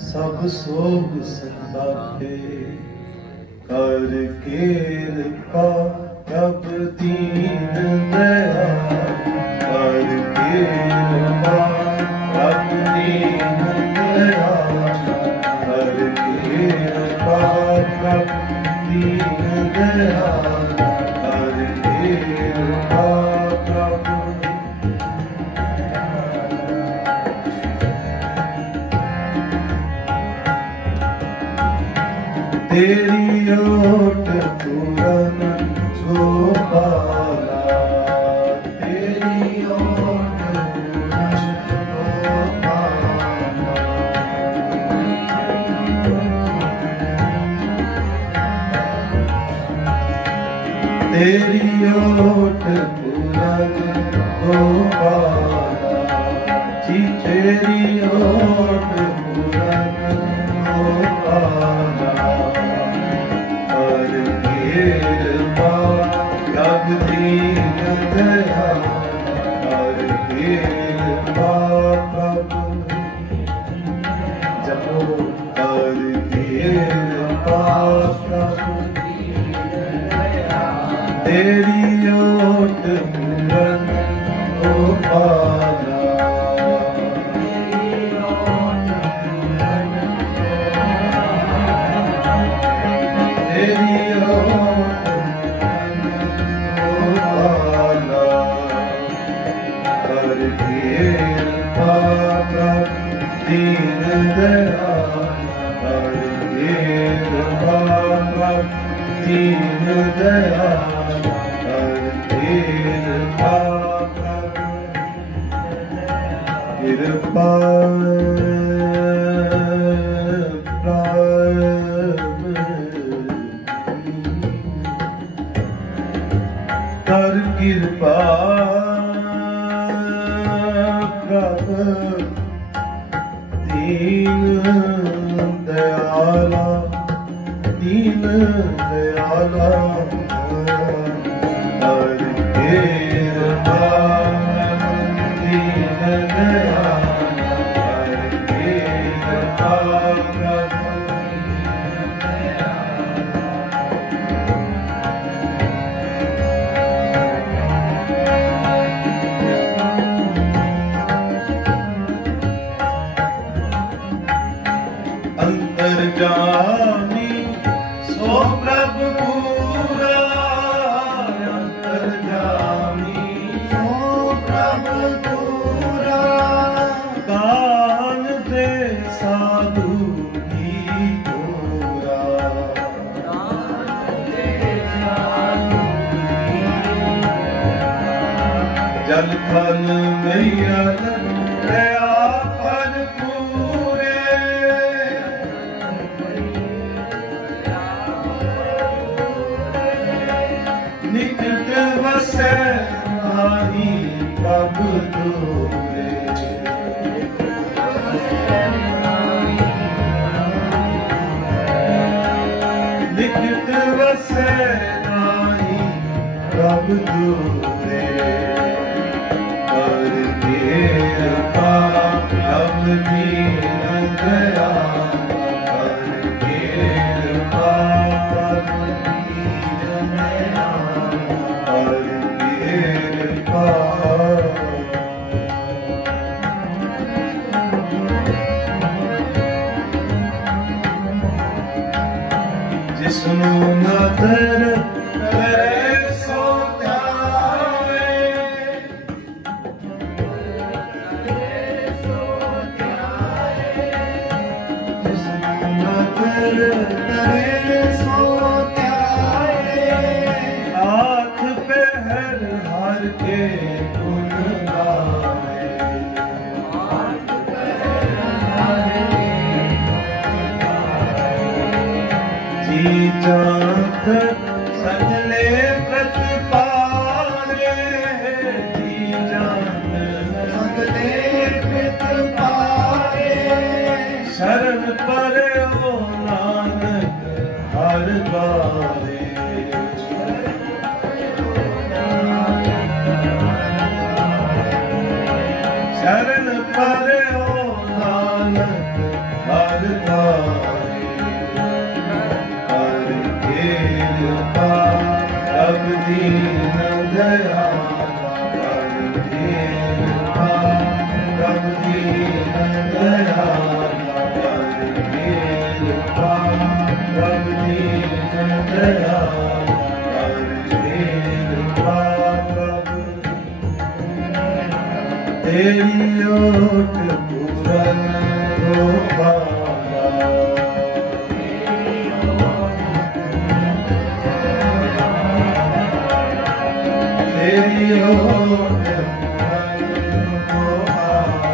सब सोग संतापे कर कृपा रब दीन दया कर कृपा रब दीन दया कर कृपा रब दीन दया कर कृपा रब तेरी ओट पूरन गोपाला तेरी ओट पूरन गोपाला तेरी ओट पूरन गोपाला जी तेरी ओट पूरन गोपाला कृपा रब दीन दया कर कृपा रब जपो कर कृपा रब तेरी ओट पूरन गोपाला दीन दया कर कृपा दीन दया कर कृपा कृपा कर कृपा प्रभु दीन दयाला दीन दयाला कर कृपा दीन दयाला कर कृपा अंतर्जामी सो प्रभु पूरा अंतर्जामी सो प्रभु पूरा कान दे साधु की पूरा जल थल मैया दया पर निकट वसै नाहि प्रभु दूरे निकट वसै नाहि प्रभु दूरे कर कृपा रब दीन दया कर कृपा रब दीन दया जिसनु नदर करे सो त्याए जिसनु नदर करे सो त्याए हाथ पे हर के गुण गाए जी जात सगले प्रतिपाले जी जात सगले प्रतिपाले शरण पर ओ नानक हर द्वारे शरण पर्यो नानक हर द्वारे हर कृपा अब दीन दयाला हर कृपा अब दीन दयाला हर कृपा अब दीन दयाला हर कृपा तेरी ओट पूरन गोपाला तेरी ओट पूरन गोपाला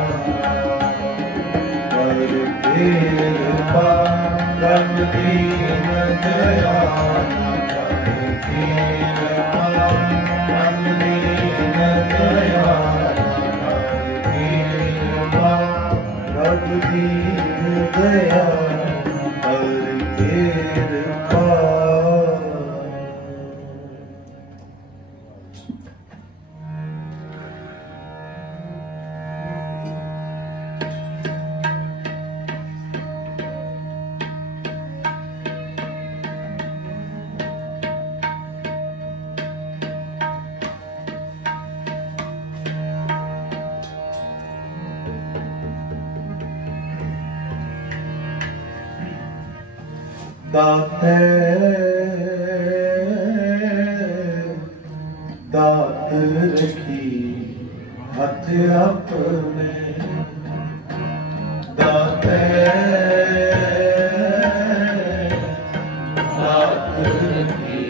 कर कृपा रब दीन दयाला कर कृपा रब दीन दयाला रब दीन दया हर कृपा दाते दात रखी हथ अपने दाते दात रखी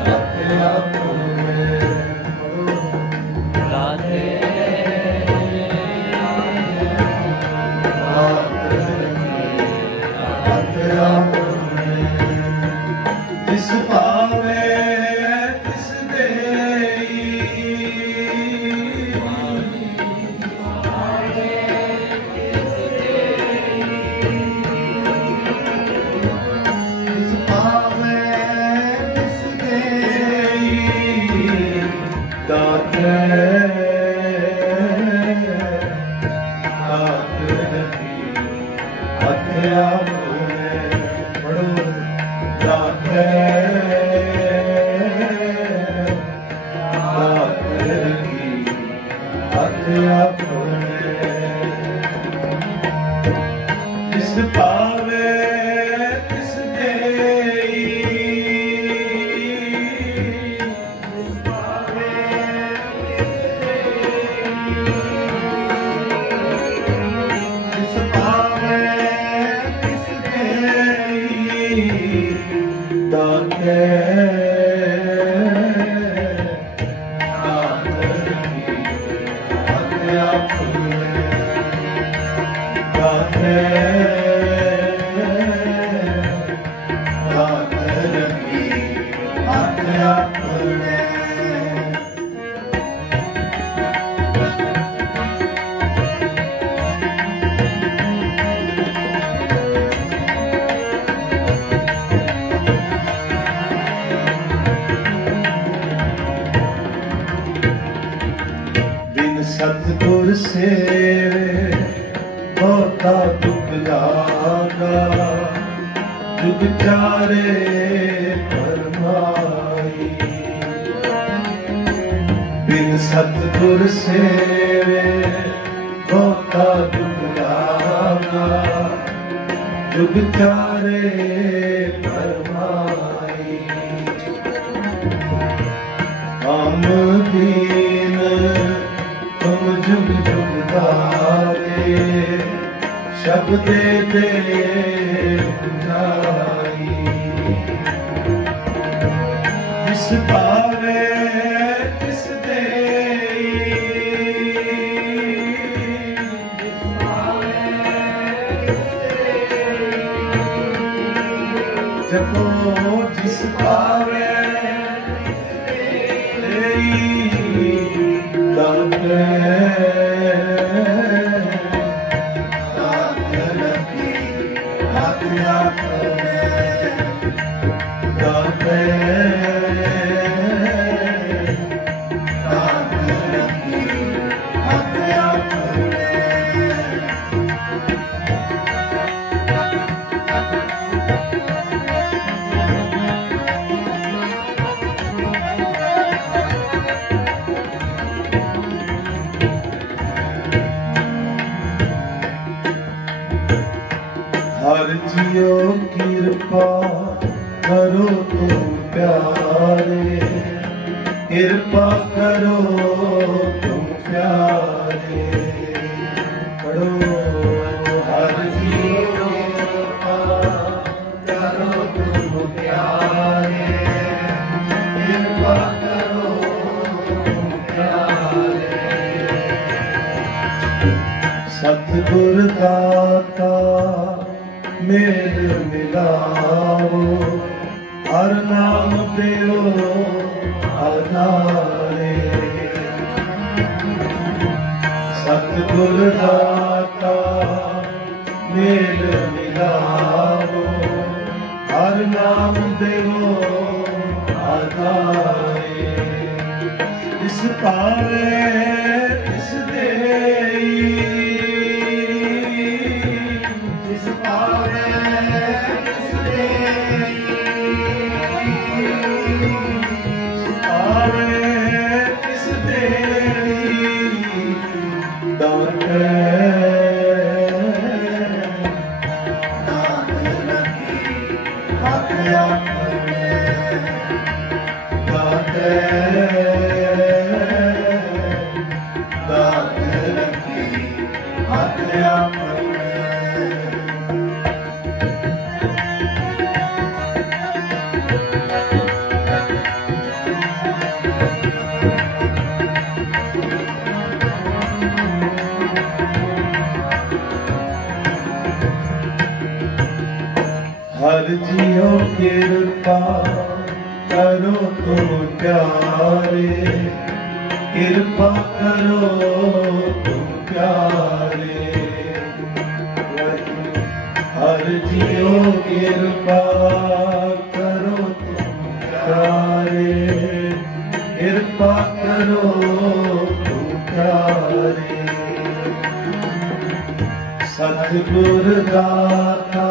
हथ अपने दाते दात रखी हथ अपने जिस पावे तिस देई जिस पावे तिस देई दाते दात रखी हथ अपने पढ़ो दाते दात रखी हथ अपने जिस पावे तिस देई जिस पावे जिस पावे तिस देई दाते दात रखी हथ अपने दाते दात रखी हथ अपने बिन सतगुर सेवे बहुता दुख लागा जुग चारे फरमाई बिन सतगुर सेवे बहुता दुख लागा जुग चारे फरमाई हम दीन तुम जुग जुग धारे शब्दे दे बुझाई जिस पावे तिस देई जिस पावे तिस देई जपो जिस पावे तिस देई दाते दात रखी हथ अपने हर जियो कृपा करो तुम प्यारे, कृपा करो तुम प्यारे, करो हर जियो कृपा करो तुम प्यारे, कृपा करो तुम प्यारे। सतगुर दाता मेल मिलाओ, हर नाम देओ आधारे। सतगुर दाता मेल मिलाओ, हर नाम देओ आधारे। इस पावे इस देई, हर जियो कृपा करो तुम प्यारे, कृपा करो तुम प्यारे। हर जियो कृपा करो तुम प्यारे, कृपा करो तुम प्यारे। सतगुर दाता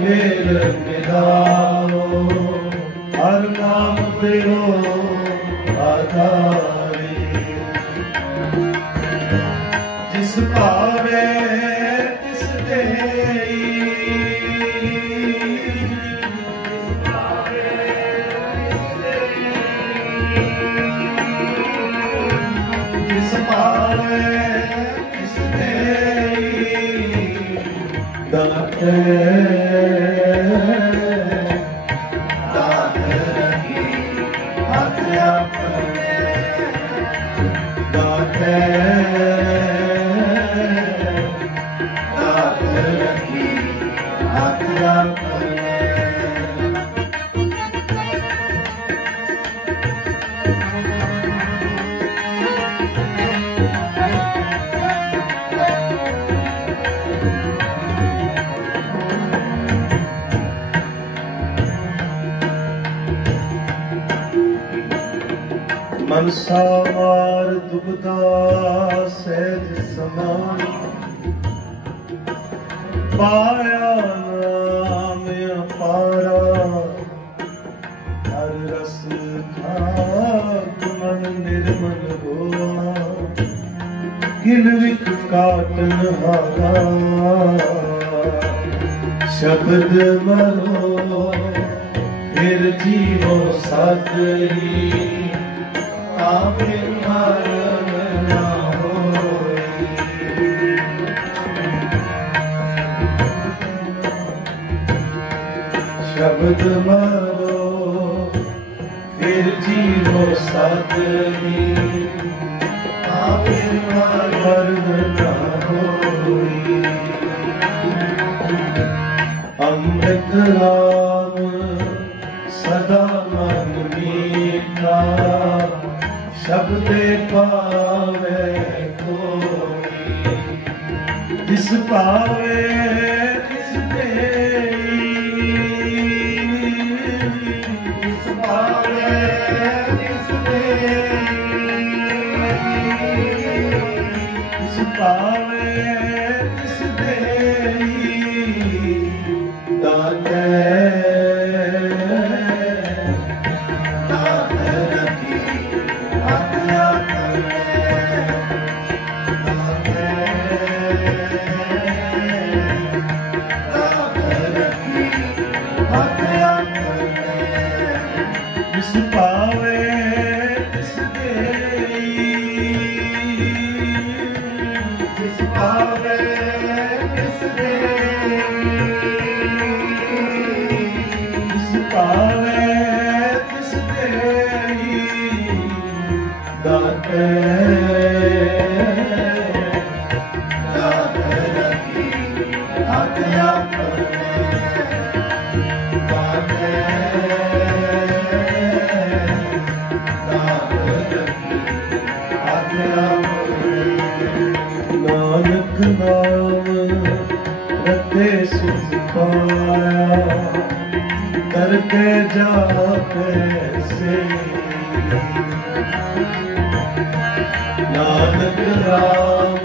मेल मिलाओ, हर नाम देओ आधारे। जिस पावे तिस देई, जिस पावे तिस देई, दाते मनसा मार दुबदा सहज समान, पाया नाम अपारा। हर रस ठाक मन निर्मल होआ, किल विख काटन हारा। शब्द मरो फिर जीवो सादरी, फिर मरण ना होई। शब्द मरो फिर जीवो सादरी, फिर मरण ना होई। अमृत राम सदा मन मीठा, शब्दे पावे कोई। जिस पावे तिस देई, आज्ञा जिस पावे तिस देई, जिस पावे तिस देई, जिस पावे तिस देई, दाते दाते रखी आज्ञा नानक नाम रते सुख पाया, करके जाते से नानक नाम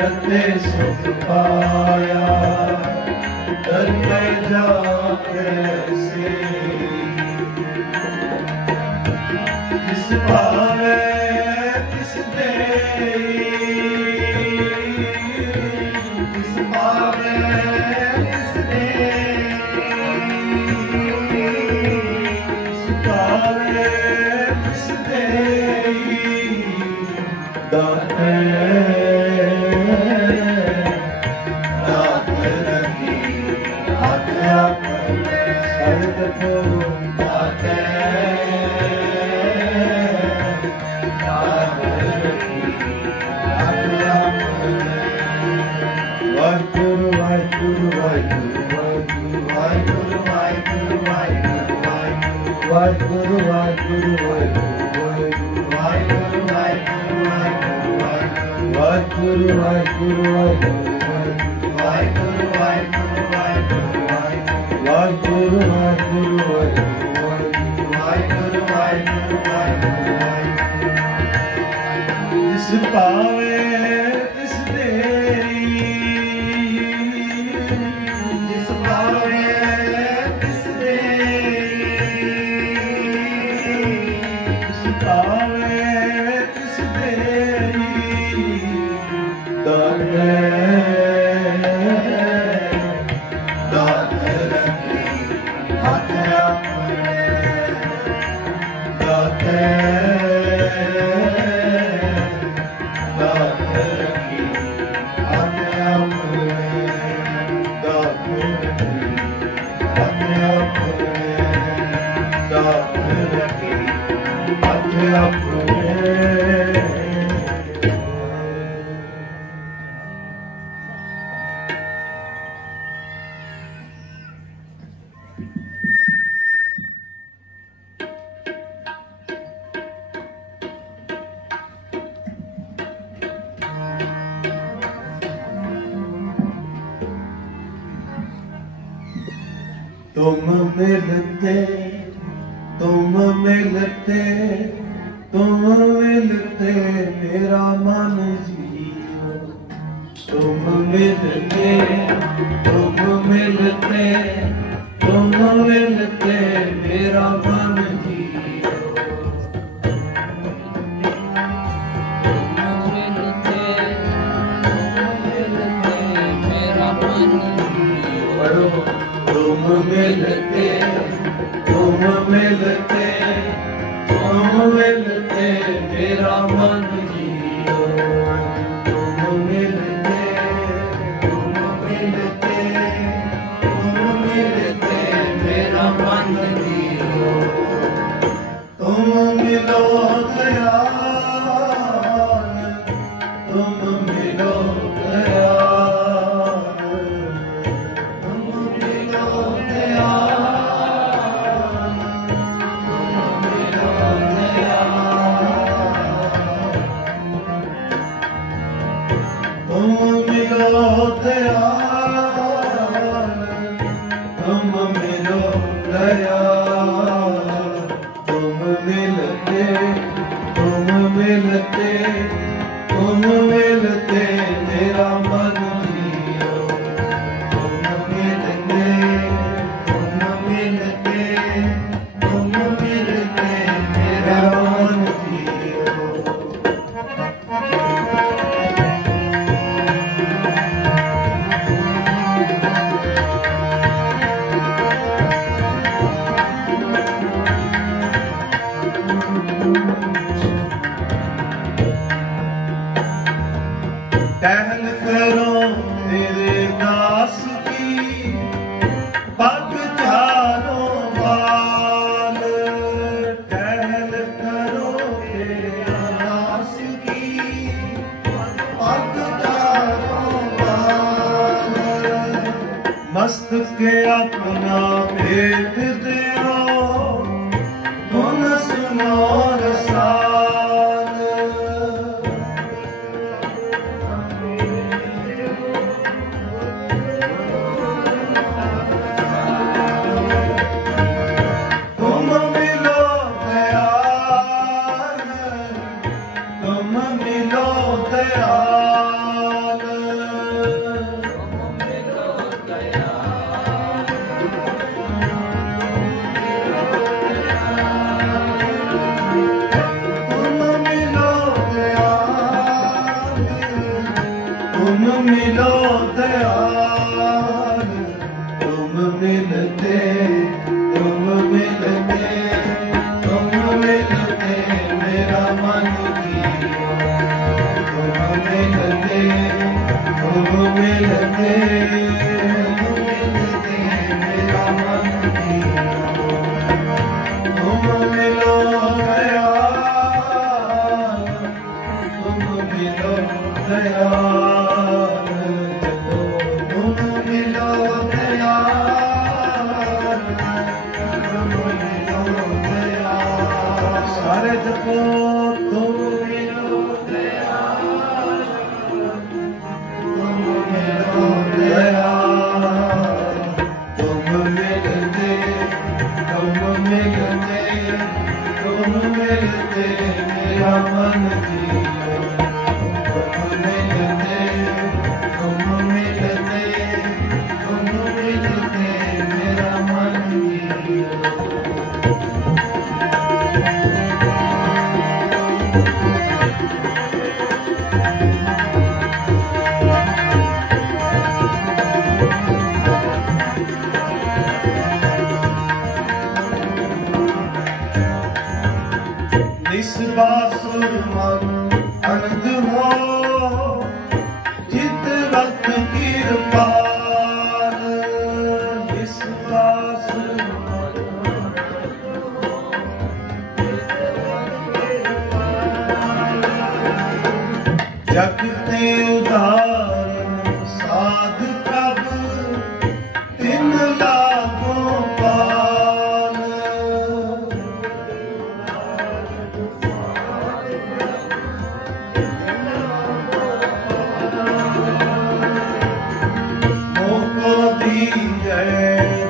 रते सुख पाया, करके जाते से जिस पावे तिस देई, जिस पावे तिस देई, जिस पावे तिस देई, दाते दाते रखी आज्ञा शरद को दाते वाहिगुरु वाहिगुरु वाहिगुरु वाहिगुरु वाहिगुरु वाहिगुरु वाहिगुरु वाहिगुरु वाहिगुरु वाहिगुरु वाहिगुरु वाहिगुरु वाहिगुरु वाहिगुरु जिस पावे तिस देई, जिस पावे तिस देई, जिस पावे तिस देई, दाते दाते रखी आज्ञा दाते दाते रखी आज्ञा दाते आज्ञा दाते रखी आज्ञा तुम मिलते तुम मिलते तुम मिलते मेरा मन जियो, तुम मिलते तुम मिलते तुम मिलते मेरा मन जियो, तुम मिलते मेरा मन जियो, तुम मिलते तुम मिलते तुम मिलते मेरा मन जियो, तुम मिलते तुम मिलते तुम मिलते मेरा मन जियो, तुम मिलो दयाल, तुम मिलो दयाल, तुम मिलो दयाल, तुम मिलो दयाल, तुम मिलो दयाल, तुम मिलो दयाल, तुम मिलते तुम मिलते तुम मिलते मेरा मन जियो, तुम मिलते तुम मिलते तुम मिलते मेरा मन जियो, वेद दियो गुण सुनो रसान तुम मिलो दयाल तुम मिलो दयाल तुम मिलो दयाल तुम मिलते तुम मिलते तुम मिलते मेरा मन जियो तुम मिलते तुम मिलते मेरा मन जियो तुम मिलो दयाल तुम मिलो दयाल सारे जपो तुम मिलो दयाल तुम मिलो दयाल तुम मिलते तुम मिलते तुम मिलते मेरा मन जियो तुम मिलते तुम मिलते तुम मिलते मेरा मन जियो इस बासुर मन अनंद हो चित रख कृपाल इस बासुर जगते उदार साध प्रभ तिन लागों पाल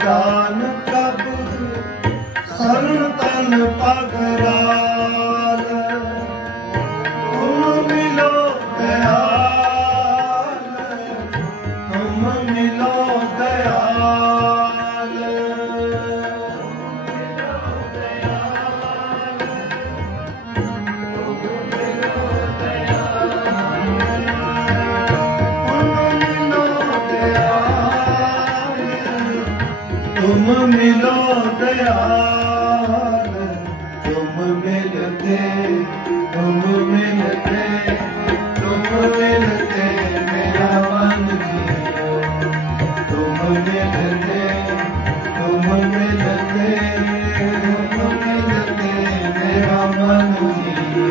दान कब संतन पगराल तुम मिलो दयाल तुम मिलो दयाल तुम मिलो दयाल तुम मिलते तुम मिलते तुम मिलते मेरा मन जियो तुम मिलते तुम मिलते तुम मिलते मेरा मन जियो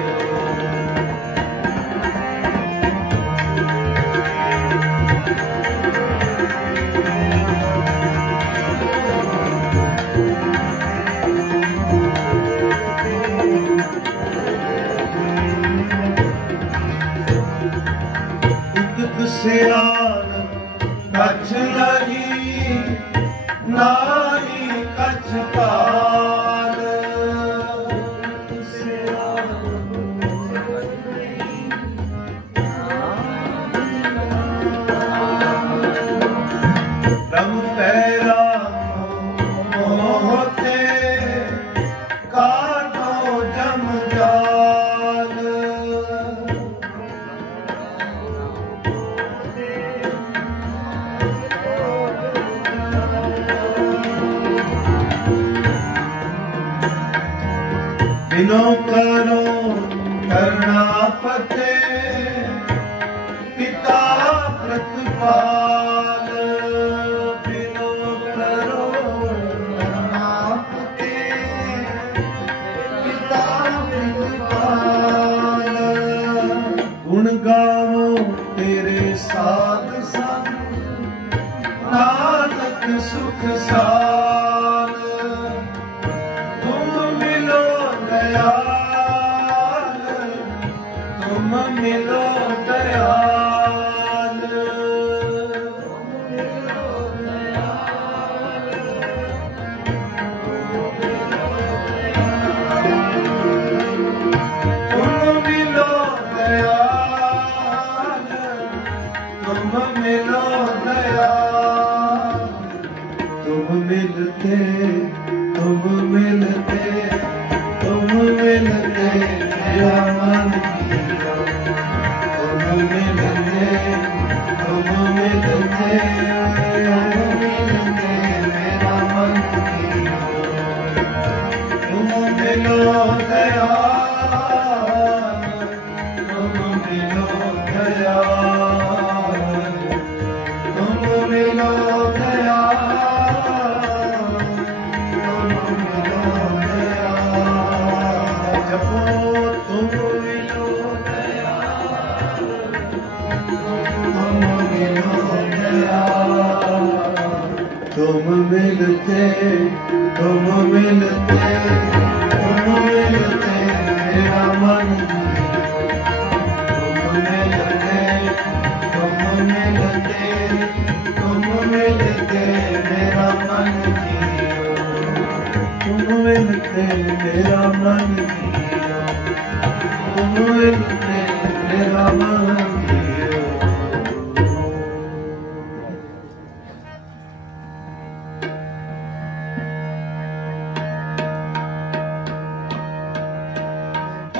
सियान कछ नहीं नारी कछ पाल रम पैरा मोहते काटो जम जाल बिनो करो करुणापते पिता प्रतिपाल बिनो करो करुणापते पिता प्रतिपाल गुण गावो तेरे साध संग नानक सुख साल दयाल तुम मिलो दयाल तुम मिलो दयाल तुम मिलो दयाल तुम मिलते तुम मिलते तुम मिलते मेरा मन किया तुम मिलते तुम मिलते मेरा मन किया तुम मिलो दयाल तुम मिलो दयाल तुम मिलो दयाल जपो तुम मिलो दयाल तुम मिलो दयाल तुम मिलते तुम मिलते तुम मिलते मेरा मन तुम मिलते तुम मिलते तुम मिलते मेरा मन तुम मिलते मेरा मन तुम मिलते मेरा मन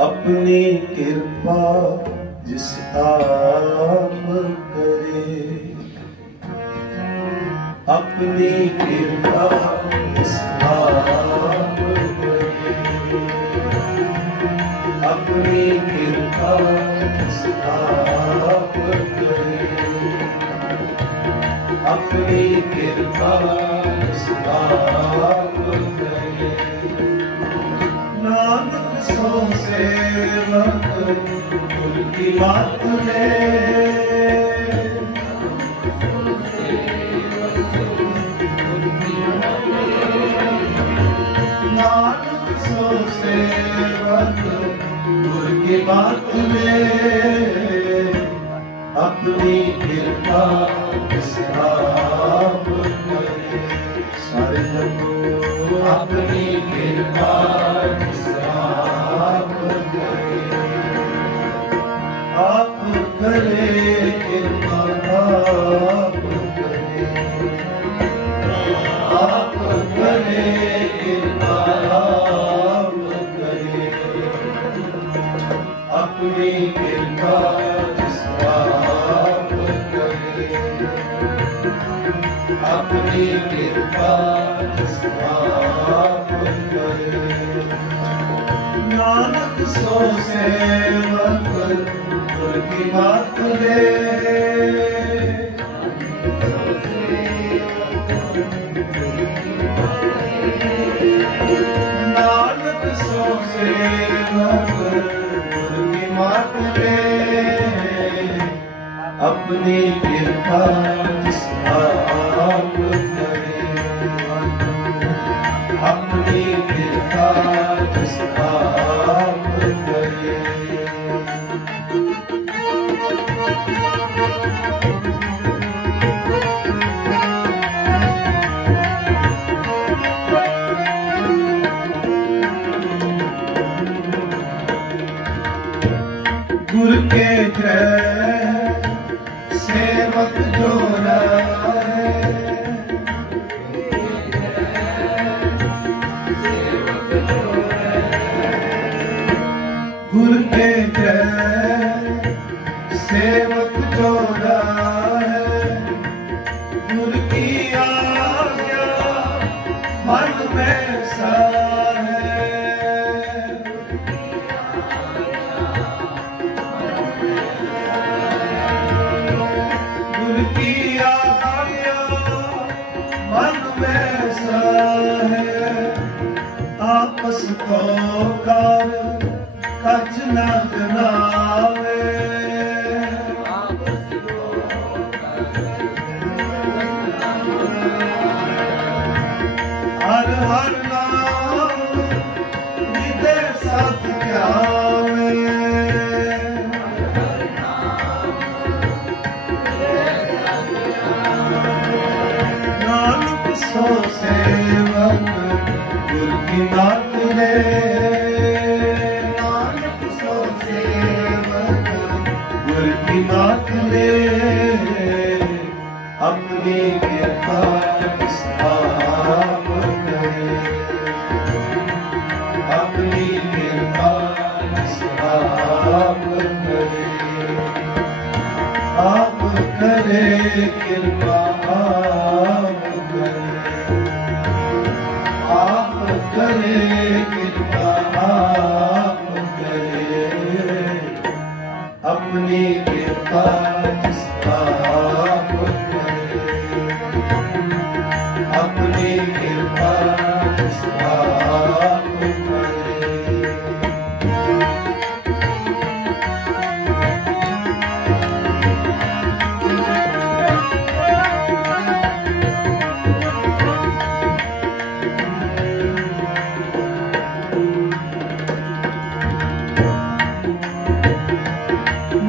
अपनी कृपा जिस आप करे अपनी कृपा जिस आप करे अपनी कृपा जिस आप करे अपनी कृपा जिस आप करे नानक सो सेवक उनकी बात ले नानक सो सेवक उनकी बात ले अपनी कृपा जिस आप करे सारे जगो अपनी कृपा जिस आप करे कृपा आप करे कृपा आप करे अपनी कृपा जिस आप करे अपनी कृपा जिस आप करे नानक सो सेवक उनकी बात ले नानक सो सेवक उनकी बात ले अपनी कृपा जिस आप करे अपनी कृपा जिस आप करे गुरु के जय सेवक जो रहे गुरु के जय सेवक जो रहे गुरु की आज्ञा मन में सहे गुरु की आज्ञा मन में सहे आपस को कर कछ न जनावे हर हर नाम निदे सा आवे नानक सो सेवक गुर की बात ले नानक सो सेवक गुर की बात ले अपनी कृपा स्थाप करे अपनी कृपा स्थाप करे आप करे कृपा आप करे कृपा आप करे अपनी कृपा स्थाप अपनी कृपा स्थाप करे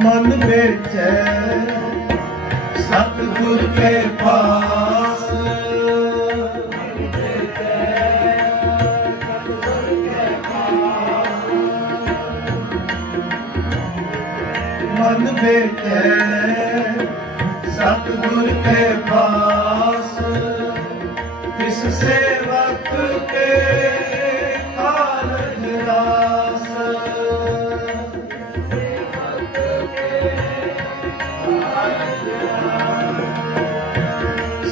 मन बेचे सतगुर के पास मन बेटे सतगुर के पास इस सेवक के कारज रास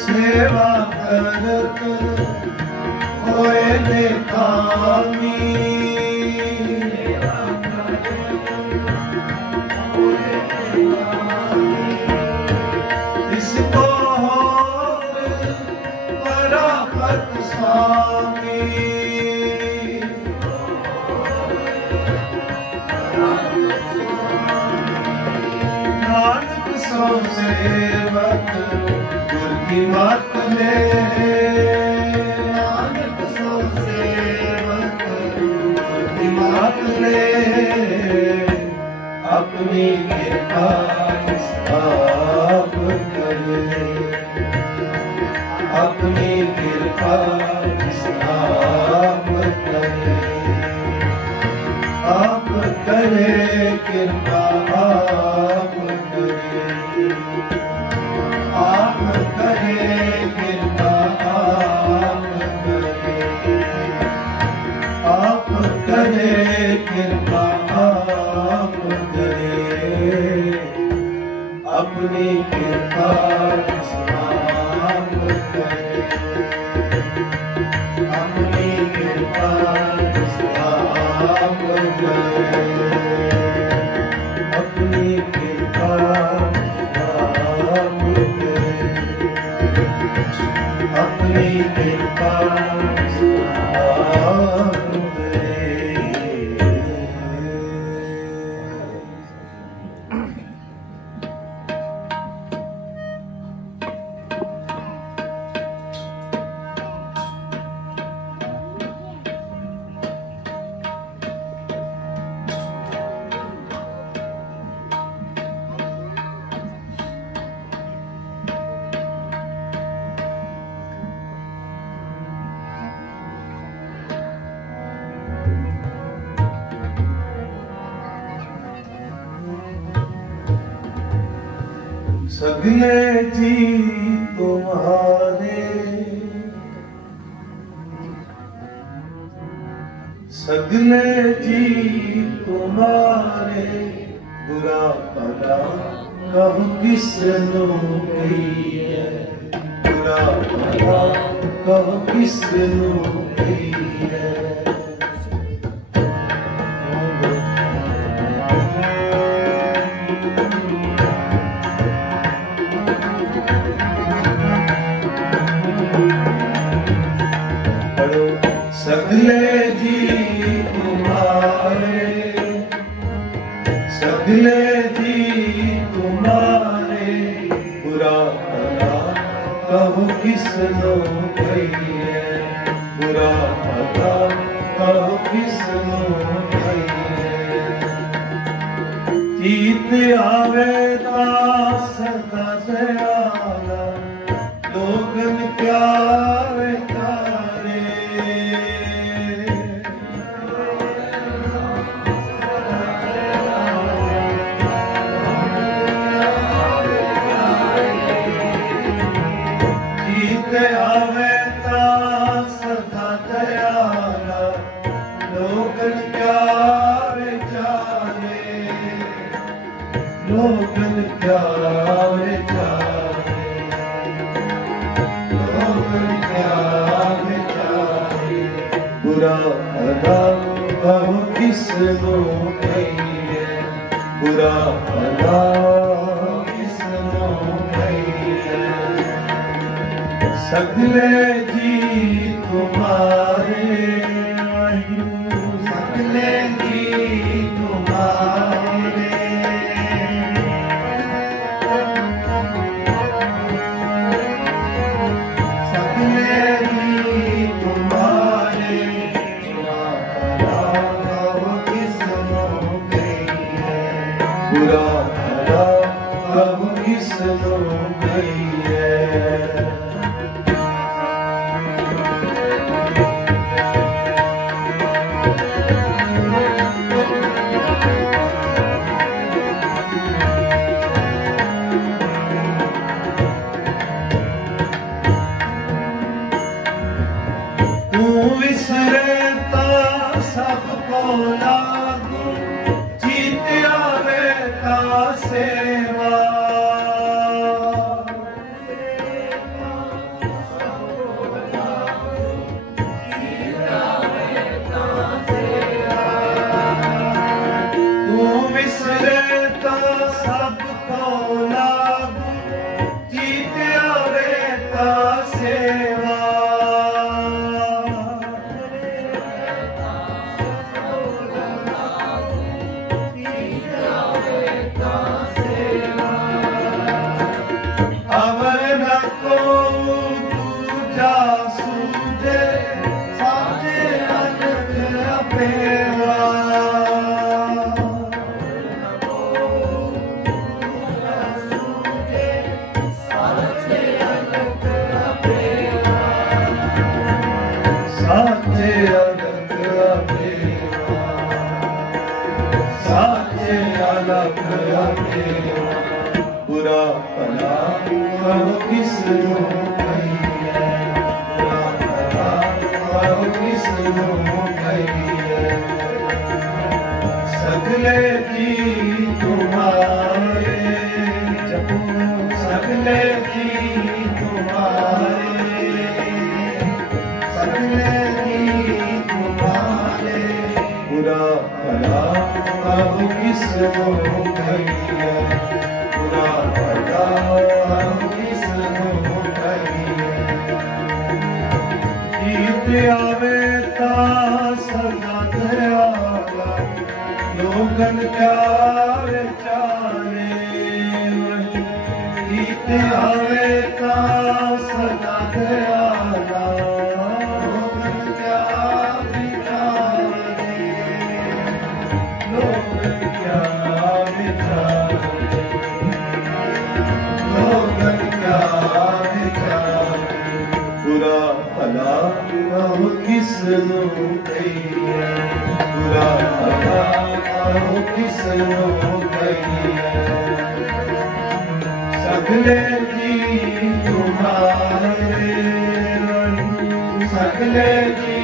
सेवा करत होए देखामी इसको परापत स्वामी नानक सो सेवक गुर की बात ले नानक सो सेवक गुर की बात ले अपनी कृपा स्थाप करे अपनी कृपा स्थाप करे आप करे कृपा आप करे आप करे कृपा आप करे आप करे कृपा आप करे अपनी कृपा स्थाप करे अपनी कृपा स्थाप करे अपनी कृपा स्थाप करे अपनी कृपा स्थाप करे सगले जी तुम्हारे सगले जी तुम्हारे बुरा भला कहूँ किसनो कहिए बुरा भला कहूँ किसनो कहिए सगले जी तुम्हारे सगले जी तुम्हारे बुरा भला कहूँ किसनो कहिए बुरा भला कहूँ किसनो कहिए जीत आवे ता सदा दयाला लोगन क्या विचारे जीत आवे ता सदा दयाला लोगन क्या विचारे लोगन क्या विचारे लोगन क्या विचारे बुरा भला बहु किसनो कहिए बुरा भला किसनो कहिए सगले जी तुम्हारे सगले जी तुम्हारे सगले जी तुम्हारे किसनो कहिए बुरा भला अब किसनो कहिए विसरता सबको लागू जीत आवे ता सेवा तू विसरता सबको लागू जीत आवे ता सेवा अवर न को दूजा सूझे साचे अनक अपेवा साचे अनक अपेवा साचे अनक अपेवा बुरा भला अब किसनो कहिए बुरा भला अब किसनो कहिए सगले जी तुम्हारे सगले जी तुम्हारे सगले जी तुम्हारे बुरा भला अब किसनो कहिए बुरा भला अब किसनो कहिए जीत आवे ता सदा दयाला लोगन क्या विचारे जीत आवे ता सदा दयाला लोगन क्या विचारे लोगन क्या विचारे लोगन क्या विचारे बुरा भला अब किसनो कहिए बुरा भला अब किसनो कहिए सगले जी तुम्हारे सगले जी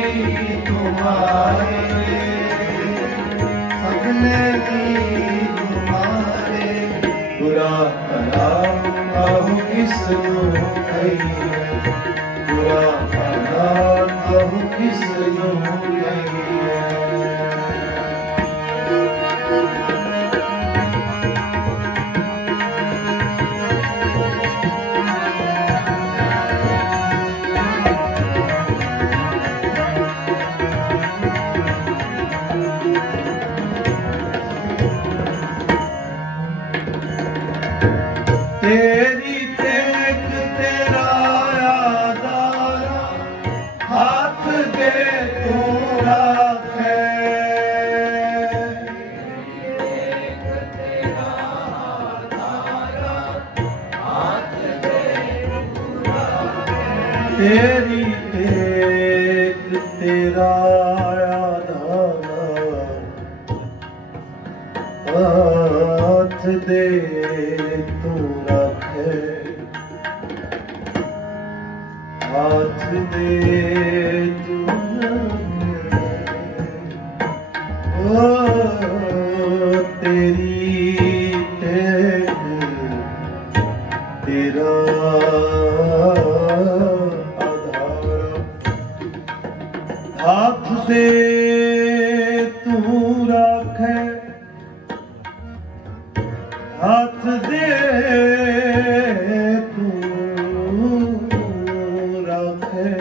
तुम्हारे सगले जी तुम्हारे बुरा भला अब किसनो कहिए बुरा भला अब किसनो कहिए तेरी टेक तेरा यादारा हाथ दे तू राखे तेरी टेक तेरा हाथ दे तू रखे, हाथ दे तू रखे, ओ तेरी टेक तेरा आधार, हाथ दे तू रखे, हाथ दे तू रखे,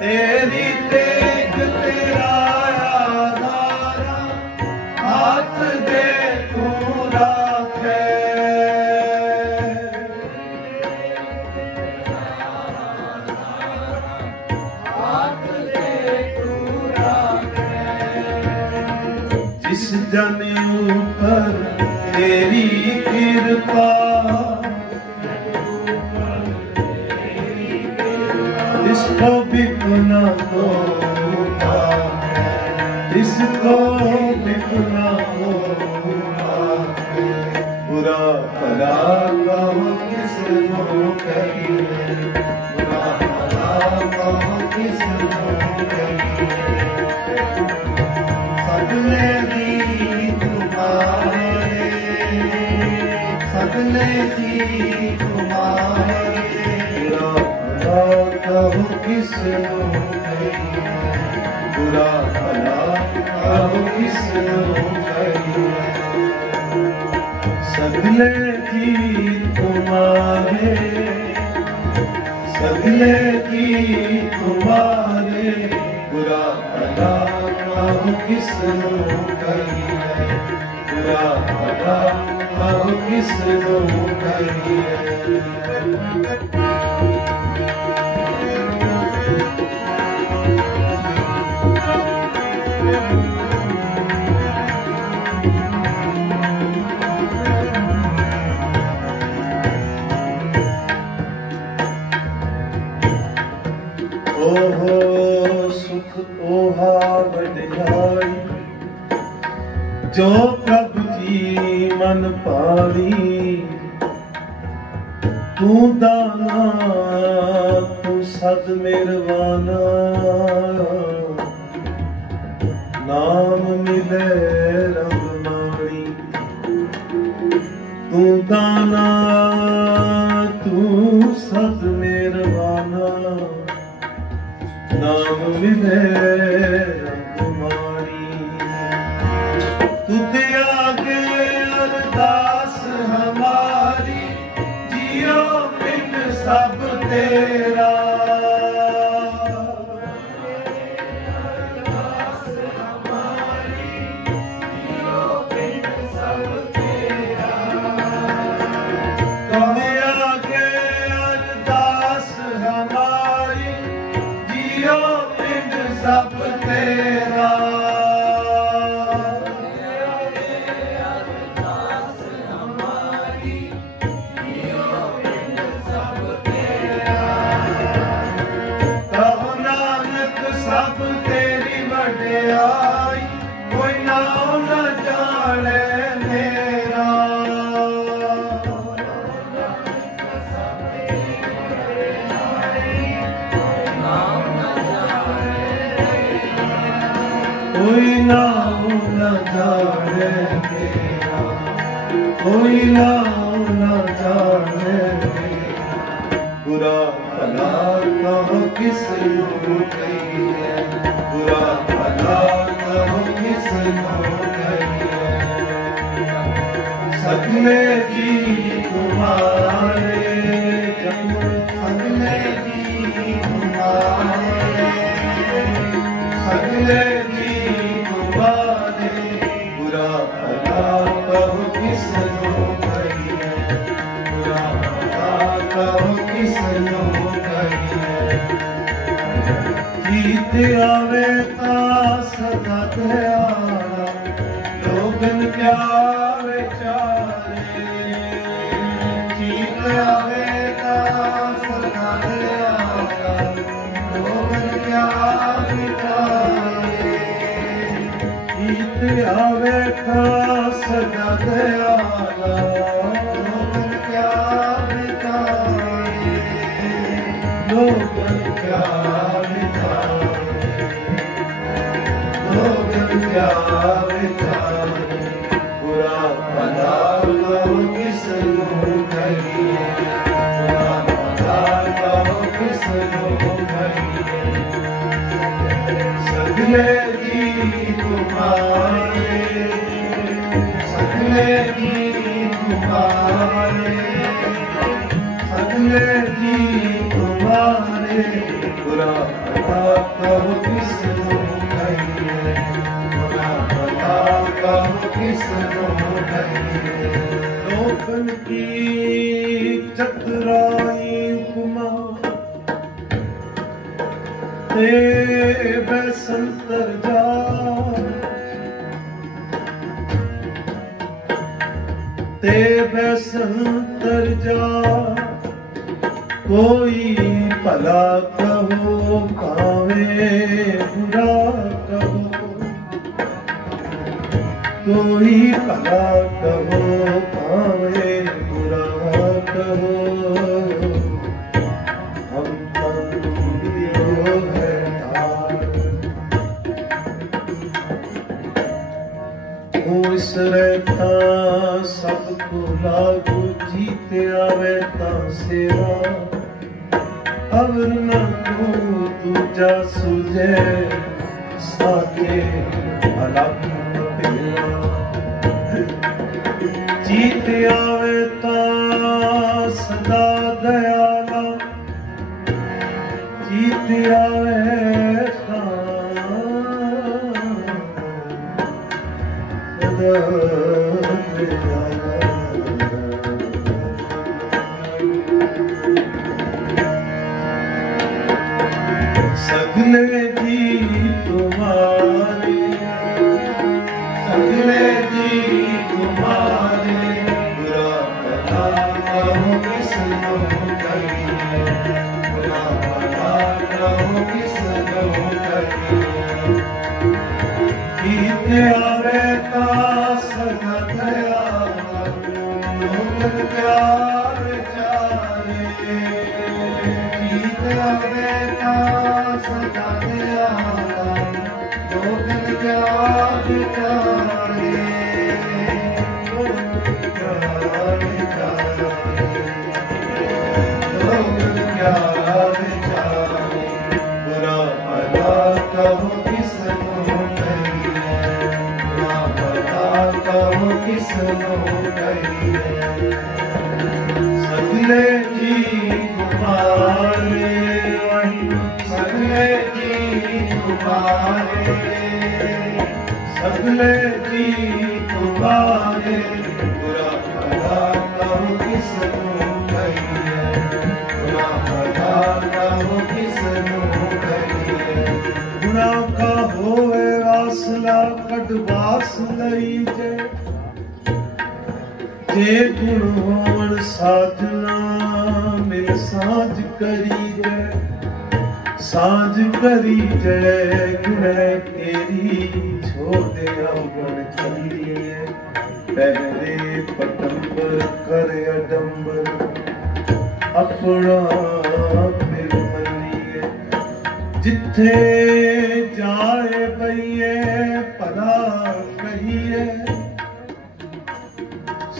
तेरी टेक तेरा आधार, हाथ दे तू रखे, जिस जन ऊपर तेरी कृपा, जिसको भी गुना होगा, जिसको भी गुना होगा, बुरा भला कहो किसको कहिए, बुरा भला कहो किसको कहिए, सगले सगले जी तुम्हारे, बुरा भला कहो किसको कहिए, बुरा भला कहो किसको कहिए, सगले जी तुम्हारे, सगले जी तुम्हारे, बुरा भला कहो किसको कहिए, बुरा भला कहो किसको कहिए। ओहो सुख ओहा वडियाई, जो प्रभु जी मन पावी, तू दाना तू सद मेरवाना, नाम मिले रंग माणी, तू दाना तू सद मेरवाना, नाम मिले रंग माणी, तुझे आगे अरदास हमारी, जियो बिन सब तेरा, अरदास हमारी, जियो बिन सब तेरा, तुझे आगे अरदास हमारी, जियो बिन सब तेरा, सब तेरी वड्याई, कोई नाम न जाने मेरा, कोई नाम न जाने मेरा, कोई नाम न जाने मेरा, बुरा भला कहो किसको कहिए, बुरा भला कहो किसको कहिए, सगले जी तुम्हारे, सगले जी तुम्हारे, सगले जी तुम्हारे, बुरा भला कहो किसको कहिए, बुरा भला कहो किसको कहिए, जीत आवे ता सदा दयाला, लोगन क्या बुरा भला कहो किसनो कहिए, बुरा भला कहो किसनो कहिए। लोकन की चतुराई उपमा ते बैसंतर जा, ते बैसंतर जा कोई भला कहो पावे बुरा कहो, कोई भला कहो पावे बुरा कहो। हम तंदियो है तार इस रहता सबको लागू, जीते आवे ता सेवा अवर न को दूजा सुझे साके अलग पेवा। जीते आवे ता सदा दयाला, जीते आवे ता सदा दयाला। सगले जी तुम्हारे, सगले जी तुम्हारे, बुरा भला कहो किसनो कहिए, बुरा भला कहो किसनो कहिए। जीते आवे ता सदा दयाला, लोकन प्यार चारे। जीते आवे ता सदा दयाला, लोकन प्यार चारे, लोकन प्यार चारे, लोकन प्यार चारे। बुरा भला कहो किसनो कहिए, बुरा भला कहो किसनो कहिए। सगले जी तुम्हारे, सगले जी तुम्हारे, सगले जी तुम्हारे, बुरा भला कहो किसनो कहिए, बुरा भला कहो किसनो कहिए। गुना का होए वासला कटवास लई जे गुण होवन साजना मिल साझ करी जय, साझ करी जय गुण तेरी छोड़े अवगण करिए। पहरे पटंबर कर अडंबर अपना फिर मनिए, जिथे जाए बइए भला कहिए।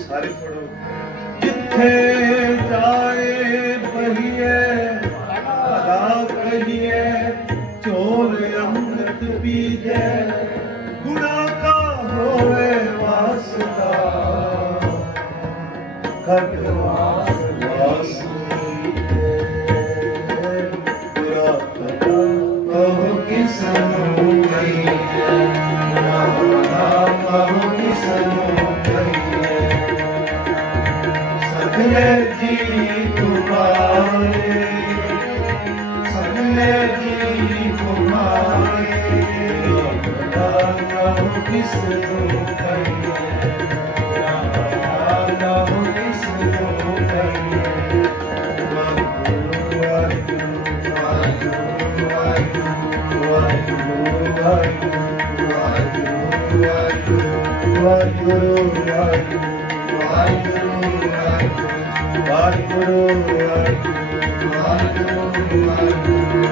सारे पढ़ो। जिथे जाए बहिए भला कहिए, चोर अमृत पीजे गुना का होवे वासना, कटवास वास बुरा कहो किसनो कहिए, बुरा कहो किसनो कहिए। सगले जी तुम्हारे, सगले जी तुम्हारे, बुरा कहो किसनो कहिए, बुरा कहो किसनो कहिए। वाहिगुरु वाहिगुरु वाहिगुरु वाहिगुरु वाहिगुरु।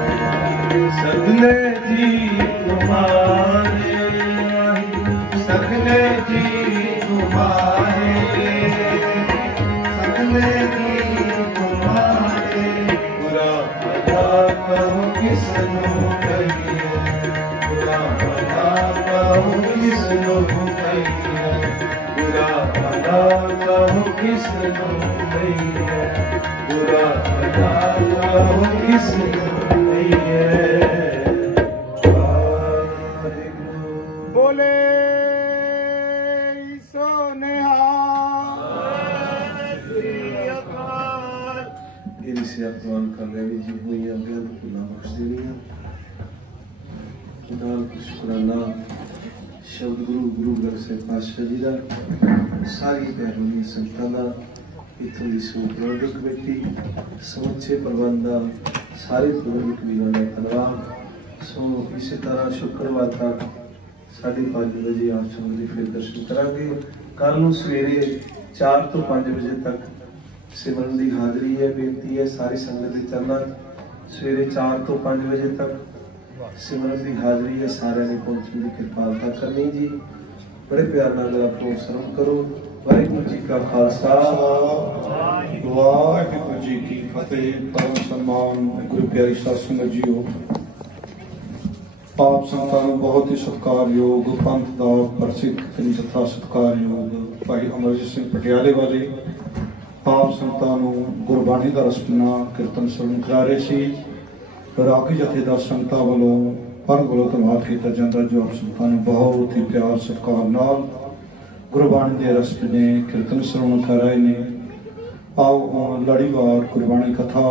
सगले जी तुम्हारे, सगले जी तुम्हारे, सगले जी तुम्हारे, बुरा भला कहो किसनो कहिए, बुरा भला कहो किसनो कहिए, बुरा भला कहो किसनो कहिए, बुरा भला कहो किसनो कहिए। सेहत प्रवान कर लेनी जी, हुई बेहद भुला बख्श देनी। नाल शुकराना शब्द गुरु ग्रंथ साहिब पातशाह जी का, सारी पैरों संगतां दा, इत्थों की सुप्रबंधक कमेटी, समुचे प्रबंध का, सारे प्रबंधक वीरों का धन्यवाद। सो इस तरह शुक्रवार तक 5:30 बजे आप संगत के फिर दर्शन करांगे। कल नूं सवेरे 4 तो 5 बजे तक सिमरन की हाज़री है। बेनती है सारी संगत के चरणों, सवेरे 4 तो 5 बजे तक सिमरन की हाज़री है। सारे ने पहुंचने की कृपालता करनी जी। बड़े प्यार नाल अपना श्रवण करो। वाहिगुरू जी का खालसा, वाहिगुरू जी की फतेह। परम सम्मान गुरु प्यारी साध संगत जीओ, आप संतां नूं बहुत ही सत्कारयोग पंथ दा प्रसिद्ध जत्था सत्कारयोग भाई अमरजीत सिंह पटियाले वाले आप संतां नूं गुरबाणी दा रसना कीर्तन श्रवण करा रहे सी। रागी जथे दा संतां वालों पर वालों धन्यवाद किया जाता, जो आप संतां नूं बहुत ही प्यार सत्कार नाल गुरबाणी दे रसने कीर्तन श्रवण कर रहे ने। आओ लड़ीवार गुरबाणी कथा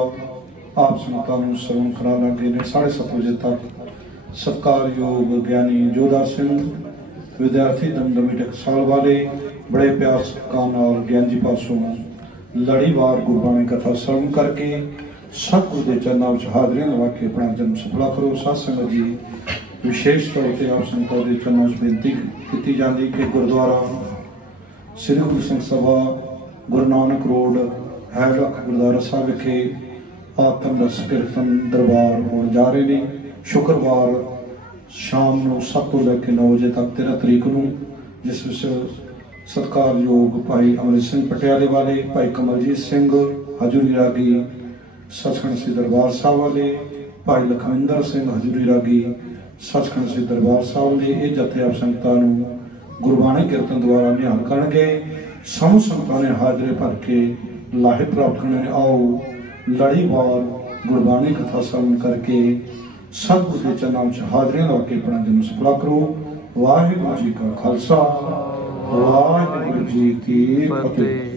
आप संतां नूं श्रवण करा लगे ने। 7:30 बजे तक सत्कारयोग ज्ञानी जोधा सिंह विद्यार्थी दमदमी टकसाल वाले बड़े प्यार सत्कार नाल ज्ञान जी पासों लड़ीवार गुरबाणी कथा श्रवण करके सतगुरु के चरणों में हाजरियां लगा के अपना जन्म सफला करो। साध संगत जी विशेष तौर पर आप संगतां के चरणों में बेनती की जाती कि गुरुद्वारा श्री गुरु सिंह सभा गुरु नानक रोड हैलख गुरुद्वारा साहब विखे आत्म रस कीर्तन दरबार होने जा रहे हैं। शुक्रवार शाम को 7 तो लैके 9 बजे तक 13 तरीक को, जिस सत्कारयोग भाई अमरजीत सिंह पटियाले वाले, भाई कमलजीत सिंह हजूरी रागी सचखंड श्री दरबार साहब वाले, भाई लखविंदर सिंह हजूरी रागी सचखंड श्री दरबार साहब वाले ये जथे आप संगतां नूं गुरबाणी कीर्तन द्वारा निहाल करनगे। समूह संगतां ने हाजरे भर के लाहे प्राप्त करने। आओ लड़ीवार गुरबाणी कथा श्रवण करके सतगुरु के चरणों में हाजरियां लगा के अपना जन्म सफला करो। वाहिगुरू जी का खालसा, वाहिगुरू जी की फतेह।